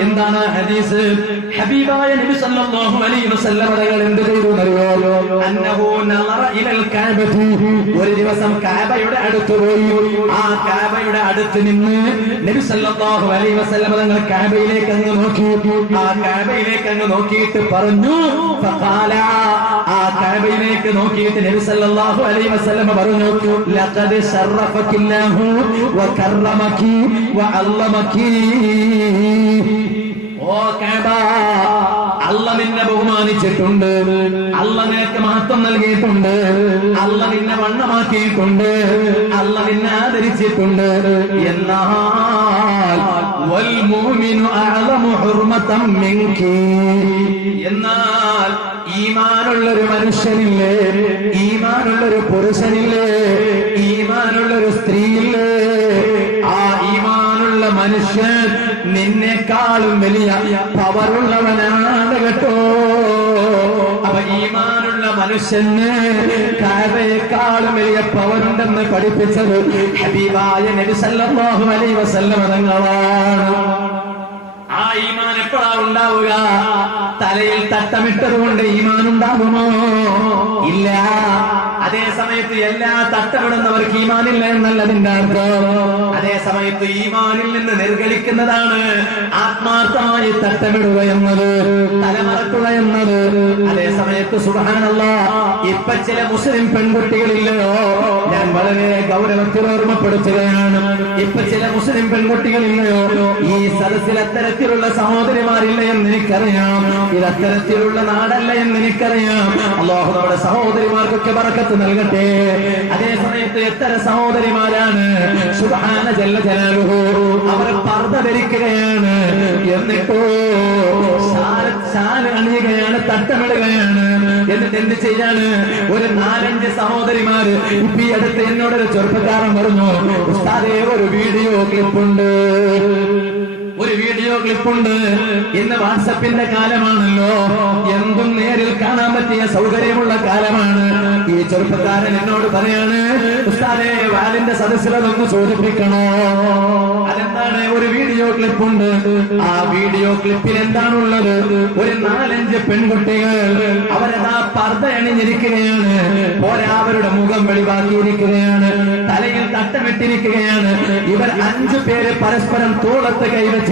എന്താണ് ഹദീസ്? ഹബീബായ നബി സല്ലല്ലാഹു അലൈഹി വസല്ലം തങ്ങൾ എന്ത് ചെയ്തു അറിയോ? അന്നഹു നളറ ഇലൽ കഅബതി. ഒരു ദിവസം കഅബയുടെ അടുത്ത് പോയി. ആ കഅബയുടെ അടുത്ത് നിന്ന് നബി സല്ലല്ലാഹു അലൈഹി വസല്ലം തങ്ങൾ കഅബയിലേക്ക് അങ്ങ് നോക്കി. ആ കഅബയിലേക്ക് അങ്ങ് നോക്കിയിട്ട് പറഞ്ഞു, ഫഖാല, ആ കഅബയിലേക്ക് നോക്കിയിട്ട് നബി സല്ലല്ലാഹു അലൈഹി വസല്ലം പറഞ്ഞു, ലഖദ് ശറഫകില്ലാഹു വകറമകി വഅല്ലമകി. ഓ കഅബ, അല്ലാഹ് നിന്നെ ബഹുമാനിച്ചിട്ടുണ്ട്, അല്ലാഹ് നിനക്ക് മഹത്വം നൽകിയിട്ടുണ്ട്, അല്ലാഹ് നിന്നെ വണ്ണമാക്കിയിട്ടുണ്ട്, അല്ലാഹ് നിന്നെ ആദരിച്ചിട്ടുണ്ട്. എന്നാൽ വൽ മുഅ്മിനു അഅലമു ഹുർമതൻ മിൻകി. എന്നാൽ ഈമാനുള്ളൊരു മനുഷ്യനില്ലേ, ഈമാനുള്ളൊരു പുരുഷനില്ലേ, ഈമാനുള്ളൊരു സ്ത്രീയില്ലേ, ആ ഈമാനുള്ള മനുഷ്യൻ നിന്നെക്കാളും വലിയ പവറുള്ളവനാണ് കേട്ടോ. അപ്പൊ ഈമാനുള്ള മനുഷ്യന് കഅബയെക്കാളും വലിയ പവറുണ്ടെന്ന് പഠിപ്പിച്ചത് ഹബീബായ നബി സല്ലല്ലാഹു അലൈഹി വസല്ലം തങ്ങളാണ്. ആ ഈമാൻ എപ്പോഴാ ഉണ്ടാവുക? തലയിൽ തട്ടമിട്ടത് കൊണ്ട് ഈമാൻ ഉണ്ടാകുമോ? ഇല്ല. അതേ സമയത്ത് എല്ലാ തട്ടമിടുന്നവർക്ക് ഈമാനില്ല എന്നല്ലതിന്റെ അർത്ഥം. അതേ സമയത്ത് ഈമാനിൽ നിന്ന് നിർഗളിക്കുന്നതാണ് ആത്മാർത്ഥമായി തട്ടമിടുക എന്നത്, തലമറക്കുക എന്നത്. അതേ സമയത്ത് സമയത്ത് സുബ്ഹാനല്ലാഹ് ഇപ്പൊ ചില മുസ്ലിം പെൺകുട്ടികളില്ലയോ, ഞാൻ വളരെ ഗൗരവത്തിൽ ഓർമ്മപ്പെടുത്തുകയാണ്. ഇപ്പൊ ചില മുസ്ലിം പെൺകുട്ടികളില്ലയോ, ഈ സദസ്സിൽ അത്തരത്തിലുള്ള സഹോദരിമാരില്ല എന്ന് എനിക്കറിയാം. ഇത് അത്തരത്തിലുള്ള നാടല്ല എന്ന് എനിക്കറിയാം. അല്ലാഹു നമ്മുടെ സഹോദരിമാർക്കൊക്കെ ബറക്കത്ത് നൽകട്ടെ. അതേ സമയത്ത് എത്ര സഹോദരിമാരാണ് സുബ്ഹാന ജല്ല ജലാലുഹു അവർ പർദ്ദ ധരിക്കുകയാണ്, എന്നിട്ടോ ശാൽ അണിയുകയാണ്, തട്ടമിടുകയാണ്. എന്നിട്ട് എന്ത് ചെയ്യാണ്? ഒരു 4-5 സഹോദരിമാര് ഇപ്പൊ ഈ അടുത്ത് എന്നോടൊരു ചെറുപ്പക്കാരൻ പറഞ്ഞു, ഉസ്താദേ ഒരു വീഡിയോ ക്ലിപ്പുണ്ട്, ഒരു വീഡിയോ ക്ലിപ്പുണ്ട്. ഇന്ന് വാട്സപ്പിന്റെ കാലമാണല്ലോ, എന്തും നേരിൽ കാണാൻ പറ്റിയ സൗകര്യമുള്ള കാലമാണ്. ഈ ചെറുപ്പക്കാരൻ എന്നോട് പറയാണ്, ഉസ്താദേ വാലിന്റെ സദസ്സിലതൊന്ന് സൂചിപ്പിക്കണോ? അതെന്താണ്? ഒരു വീഡിയോ ക്ലിപ്പുണ്ട്. ആ വീഡിയോ ക്ലിപ്പിൽ എന്താണുള്ളത്? ഒരു 4-5 പെൺകുട്ടികൾ അവരതാ പർദ്ദ അണിഞ്ഞിരിക്കുകയാണ്, പോരാ അവരുടെ മുഖം വെളിവാക്കിയിരിക്കുകയാണ്, തലയിൽ തട്ടമിട്ടിരിക്കുകയാണ്. ഇവർ 5 പേര് പരസ്പരം തോളത്ത് കൈവച്ചിട്ട്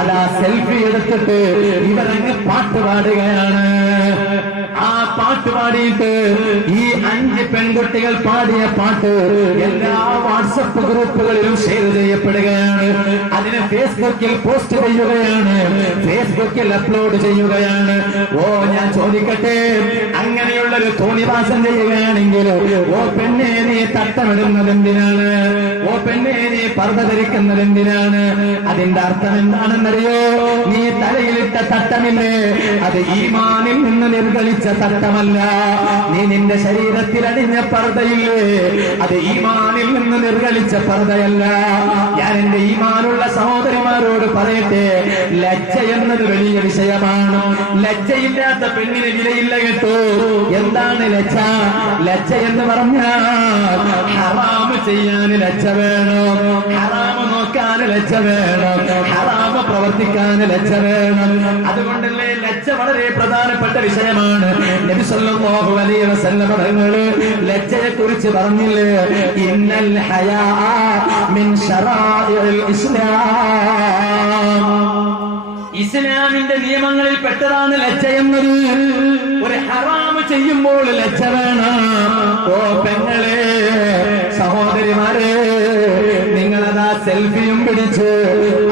അതാ സെൽഫി എടുത്തിട്ട് ഇവരങ്ങ് പാട്ട് പാടുകയാണ്. ആ പാട്ട് പാടിയിട്ട് ഈ 5 പെൺകുട്ടികൾ പാടിയ പാട്ട് എല്ലാ വാട്സപ്പ് ഗ്രൂപ്പുകളിലും ഷെയർ ചെയ്യപ്പെടുകയാണ്. അതിന് ഫേസ്ബുക്കിൽ പോസ്റ്റ് ചെയ്യുകയാണ്, ഫേസ്ബുക്കിൽ അപ്ലോഡ് ചെയ്യുകയാണ്. ഓ ഞാൻ ചോദിക്കട്ടെ, അങ്ങനെയുള്ളൊരു തോന്നിവാസം ചെയ്യുകയാണെങ്കിൽ ഓ പെണ്ണെ നീ തട്ടമിടുന്നത് എന്തിനാണ്? ഓ പെണ്ണെ നീ പർദ്ദ ധരിക്കുന്നത് എന്തിനാണ്? അതിന്റെ അർത്ഥം എന്താണെന്നറിയോ? നീ തലയിലിട്ട തട്ടമില്ലേ, അത് ഈമാനിൽ നിന്ന് നിർഗളിച്ച തട്ടമല്ല. നീ നിന്റെ ശരീരത്തിൽ അണിഞ്ഞ പർദ്ദയില്ലേ, അത് ഈമാനിൽ നിന്ന് നിർഗളിച്ച പർദ്ദയല്ല. ഞാൻ എന്റെ ഈമാനുള്ള സഹോദരിമാരോട് പറയട്ടെ, ലജ്ജ എന്നത് വലിയ വിഷയമാണ്. ലജ്ജയില്ലാത്ത പെണ്ണിന് വിലയില്ല കേട്ടോ. എന്താണ് ലജ്ജ? ലജ്ജ എന്ന് പറഞ്ഞാൽ ഹറാമ് ചെയ്യാൻ ലജ്ജ വേണം, ഹറാമ് നോക്കാൻ ലജ്ജ വേണം, ഹറാമ് പ്രവർത്തിക്കാൻ ലജ്ജ വേണം. അതുകൊണ്ടല്ലേ ലജ്ജ വളരെ പ്രധാനപ്പെട്ട വിഷയമാണ്. നബി സല്ലല്ലാഹു അലൈഹി വസല്ലം തങ്ങൾ ലജ്ജയെ കുറിച്ച് പറഞ്ഞില്ലേ, ഇന്നൽ ഹയാ മിൻ ശറാഇൽ ഇസ്ലാം. ഇസ്ലാമിന്റെ നിയമങ്ങളിൽ പെട്ടതാണ് ലജ്ജ എന്നത്. ഒരു ഹറാമ് ചെയ്യുമ്പോൾ ലജ്ജ വേണം. ഓ പെങ്ങളെ, സഹോദരിമാരെ, നിങ്ങളതാ സെൽഫിയും പിടിച്ച്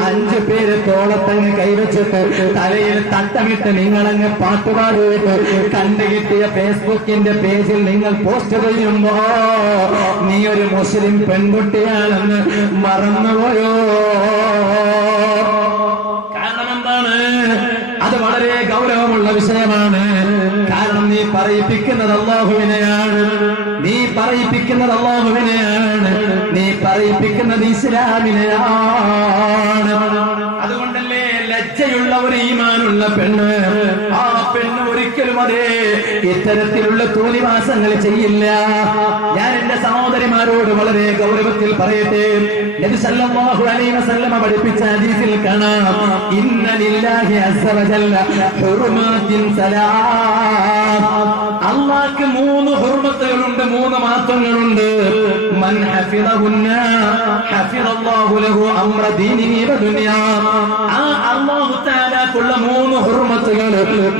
5 പേര് തോളത്തങ്ങ് കൈവച്ചിട്ട് തലയിൽ തട്ടമിട്ട് നിങ്ങളങ്ങ് പാട്ടുപാടിയിട്ട് കണ്ടുകിട്ടിയ ഫേസ്ബുക്കിന്റെ പേജിൽ നിങ്ങൾ പോസ്റ്റ് ചെയ്യുമ്പോ നീ ഒരു മുസ്ലിം പെൺകുട്ടിയാണെന്ന് മറന്നുപോയോ? കാരണം എന്താണ്? അത് വളരെ ഗൗരവമുള്ള വിഷയമാണ്. കാരണം നീ പറയിപ്പിക്കുന്നത് അല്ലാഹുവിനെയാണ്, നീ പറയിപ്പിക്കുന്നത് അല്ലാഹുവിനെയാണ്, നീ പറയിപ്പിക്കുന്നത് ഇസ്ലാമിനെയാണ്. അതുകൊണ്ടല്ലേ ലജ്ജയുള്ള ഒരു ഈമാനുള്ള പെണ്ണ്, ആ പെണ്ണ് ഒരിക്കലും അതേ ഇത്തരത്തിലുള്ള തോന്നിവാസങ്ങൾ ചെയ്യില്ല. ഞാൻ എന്റെ സഹോദരിമാരോട് വളരെ ഗൗരവത്തിൽ പറയട്ടെ, നബി സല്ലല്ലാഹു അലൈഹി വസല്ലം പഠിപ്പിച്ച ഹദീസിൽ കാണാം, ഇന്ന ലില്ലാഹി അസ്സ വജല്ല ഹുറുമാത്തിൻ സലാം. അല്ലാഹുക്ക് 3 ഹുർമത്തുകളുണ്ട്, 3 മാറ്റങ്ങളുണ്ട്. മൻ ഹഫിദഹുന്ന ഹഫിദല്ലാഹു ലഹു അംറ ദീനിഹി വ ദുനിയാ. ആ അല്ലാഹു തആലക്കുള്ള 3 ഹുർമത്തുകൾ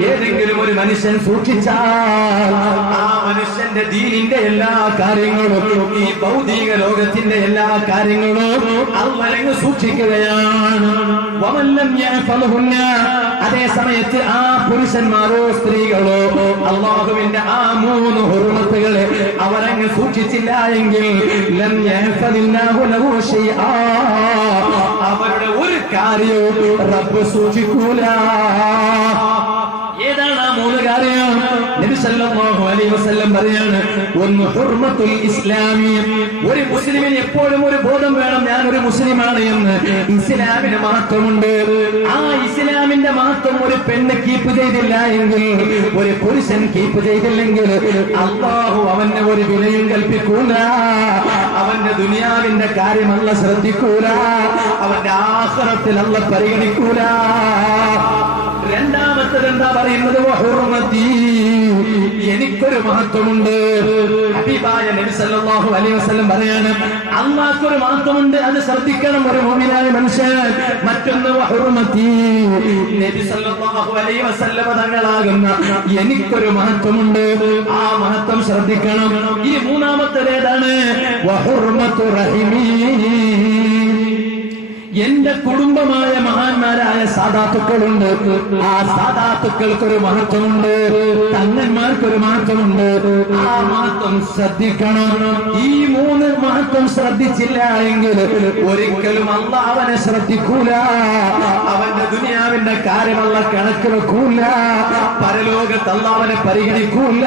ഏതെങ്കിലും ഒരു മനുഷ്യൻ സൂക്ഷിച്ചാൽ ആ മനുഷ്യന്റെ ദീനിന്റെ എല്ലാ കാര്യങ്ങളും, ഈ ഭൗതിക ലോകത്തിന്റെ എല്ലാ കാര്യങ്ങളും അല്ലാഹു സൂക്ഷിക്കുകയാണ്. വമല്ലം യഫലഹുന്ന, അതേ സമയത്ത് ആ പുരുഷന്മാരോ സ്ത്രീകളോ അല്ലാഹുവിന്റെ ആ 3 ഹുർമത്തുകളെ അവരങ്ങ് സൂക്ഷിച്ചില്ല എങ്കിൽ ലം യഹ്ഫദില്ലാഹു ലഹു ശൈആ, അവരുടെ ഒരു കാര്യവും റബ്ബ് സൂക്ഷിക്കൂല. ഏതാണ് ആ 3 കാര്യം? നബി സല്ലല്ലാഹു അലൈഹി വസല്ലം പറയാണ്, ഒന്ന് ഹുർമത്തുൽ ഇസ്ലാമി. ഒരു മുസ്ലിമിന് എപ്പോഴും ഒരു ബോധം വേണം, ഞാൻ ഒരു മുസ്ലിമാണ് എന്ന്. ഇസ്ലാമിന് മഹത്വമുണ്ട്. ആ ഇസ്ലാമിന്റെ മഹത്വം ഒരു പെണ്ണ് കീപ്പ് ചെയ്തില്ല എങ്കിൽ, ഒരു പുരുഷൻ കീപ്പ് ചെയ്തില്ലെങ്കിൽ അല്ലാഹു അവന് ഒരു വിലയും കൽപ്പിക്കൂല. അവന്റെ ദുനിയാവിന്റെ കാര്യം അല്ല ശ്രദ്ധിക്കൂല, അവന്റെ ആഖിറത്തിൽ അല്ല പരിഗണിക്കൂല. രണ്ടാമത്തത് എന്താ പറയുന്നത്? വഹുർമതി, എനിക്കൊരു മഹത്വമുണ്ട്. ഹബീബായ നബി സല്ലല്ലാഹു അലൈഹി വസല്ലം പറയാണ്, അല്ലാഹുവിനൊരു മഹത്വമുണ്ട്, അത് ശ്രദ്ധിക്കണം ഒരു മുഅ്മിനായ മനുഷ്യൻ. മറ്റൊന്ന് വഹുർമതി, നബി സല്ലല്ലാഹു അലൈഹി വസല്ലം തങ്ങളാകുന്ന എനിക്കൊരു മഹത്വമുണ്ട്, ആ മഹത്വം ശ്രദ്ധിക്കണം. ഈ മൂന്നാമത്തേത് ഏതാണ്? വഹുർമതു റഹിമി, എന്റെ കുടുംബമായ മഹാന്മാരായ സാദാത്തുക്കളുണ്ട്, ആ സാദാത്തുക്കൾക്കൊരു മഹത്വമുണ്ട്, തങ്ങന്മാർക്കൊരു മഹത്വമുണ്ട്, ആ മഹത്വം ശ്രദ്ധിക്കണം. ഈ മൂന്ന് മഹത്വം ശ്രദ്ധിച്ചില്ല എങ്കിൽ ഒരിക്കലും അല്ലാഹ് അവനെ ശ്രദ്ധിക്കൂല, അവന്റെ ദുനിയാവിന്റെ കാര്യമുള്ള കണക്ക് വെക്കൂല, പരലോകത്ത് അല്ലാഹ് അവനെ പരിഗണിക്കൂല.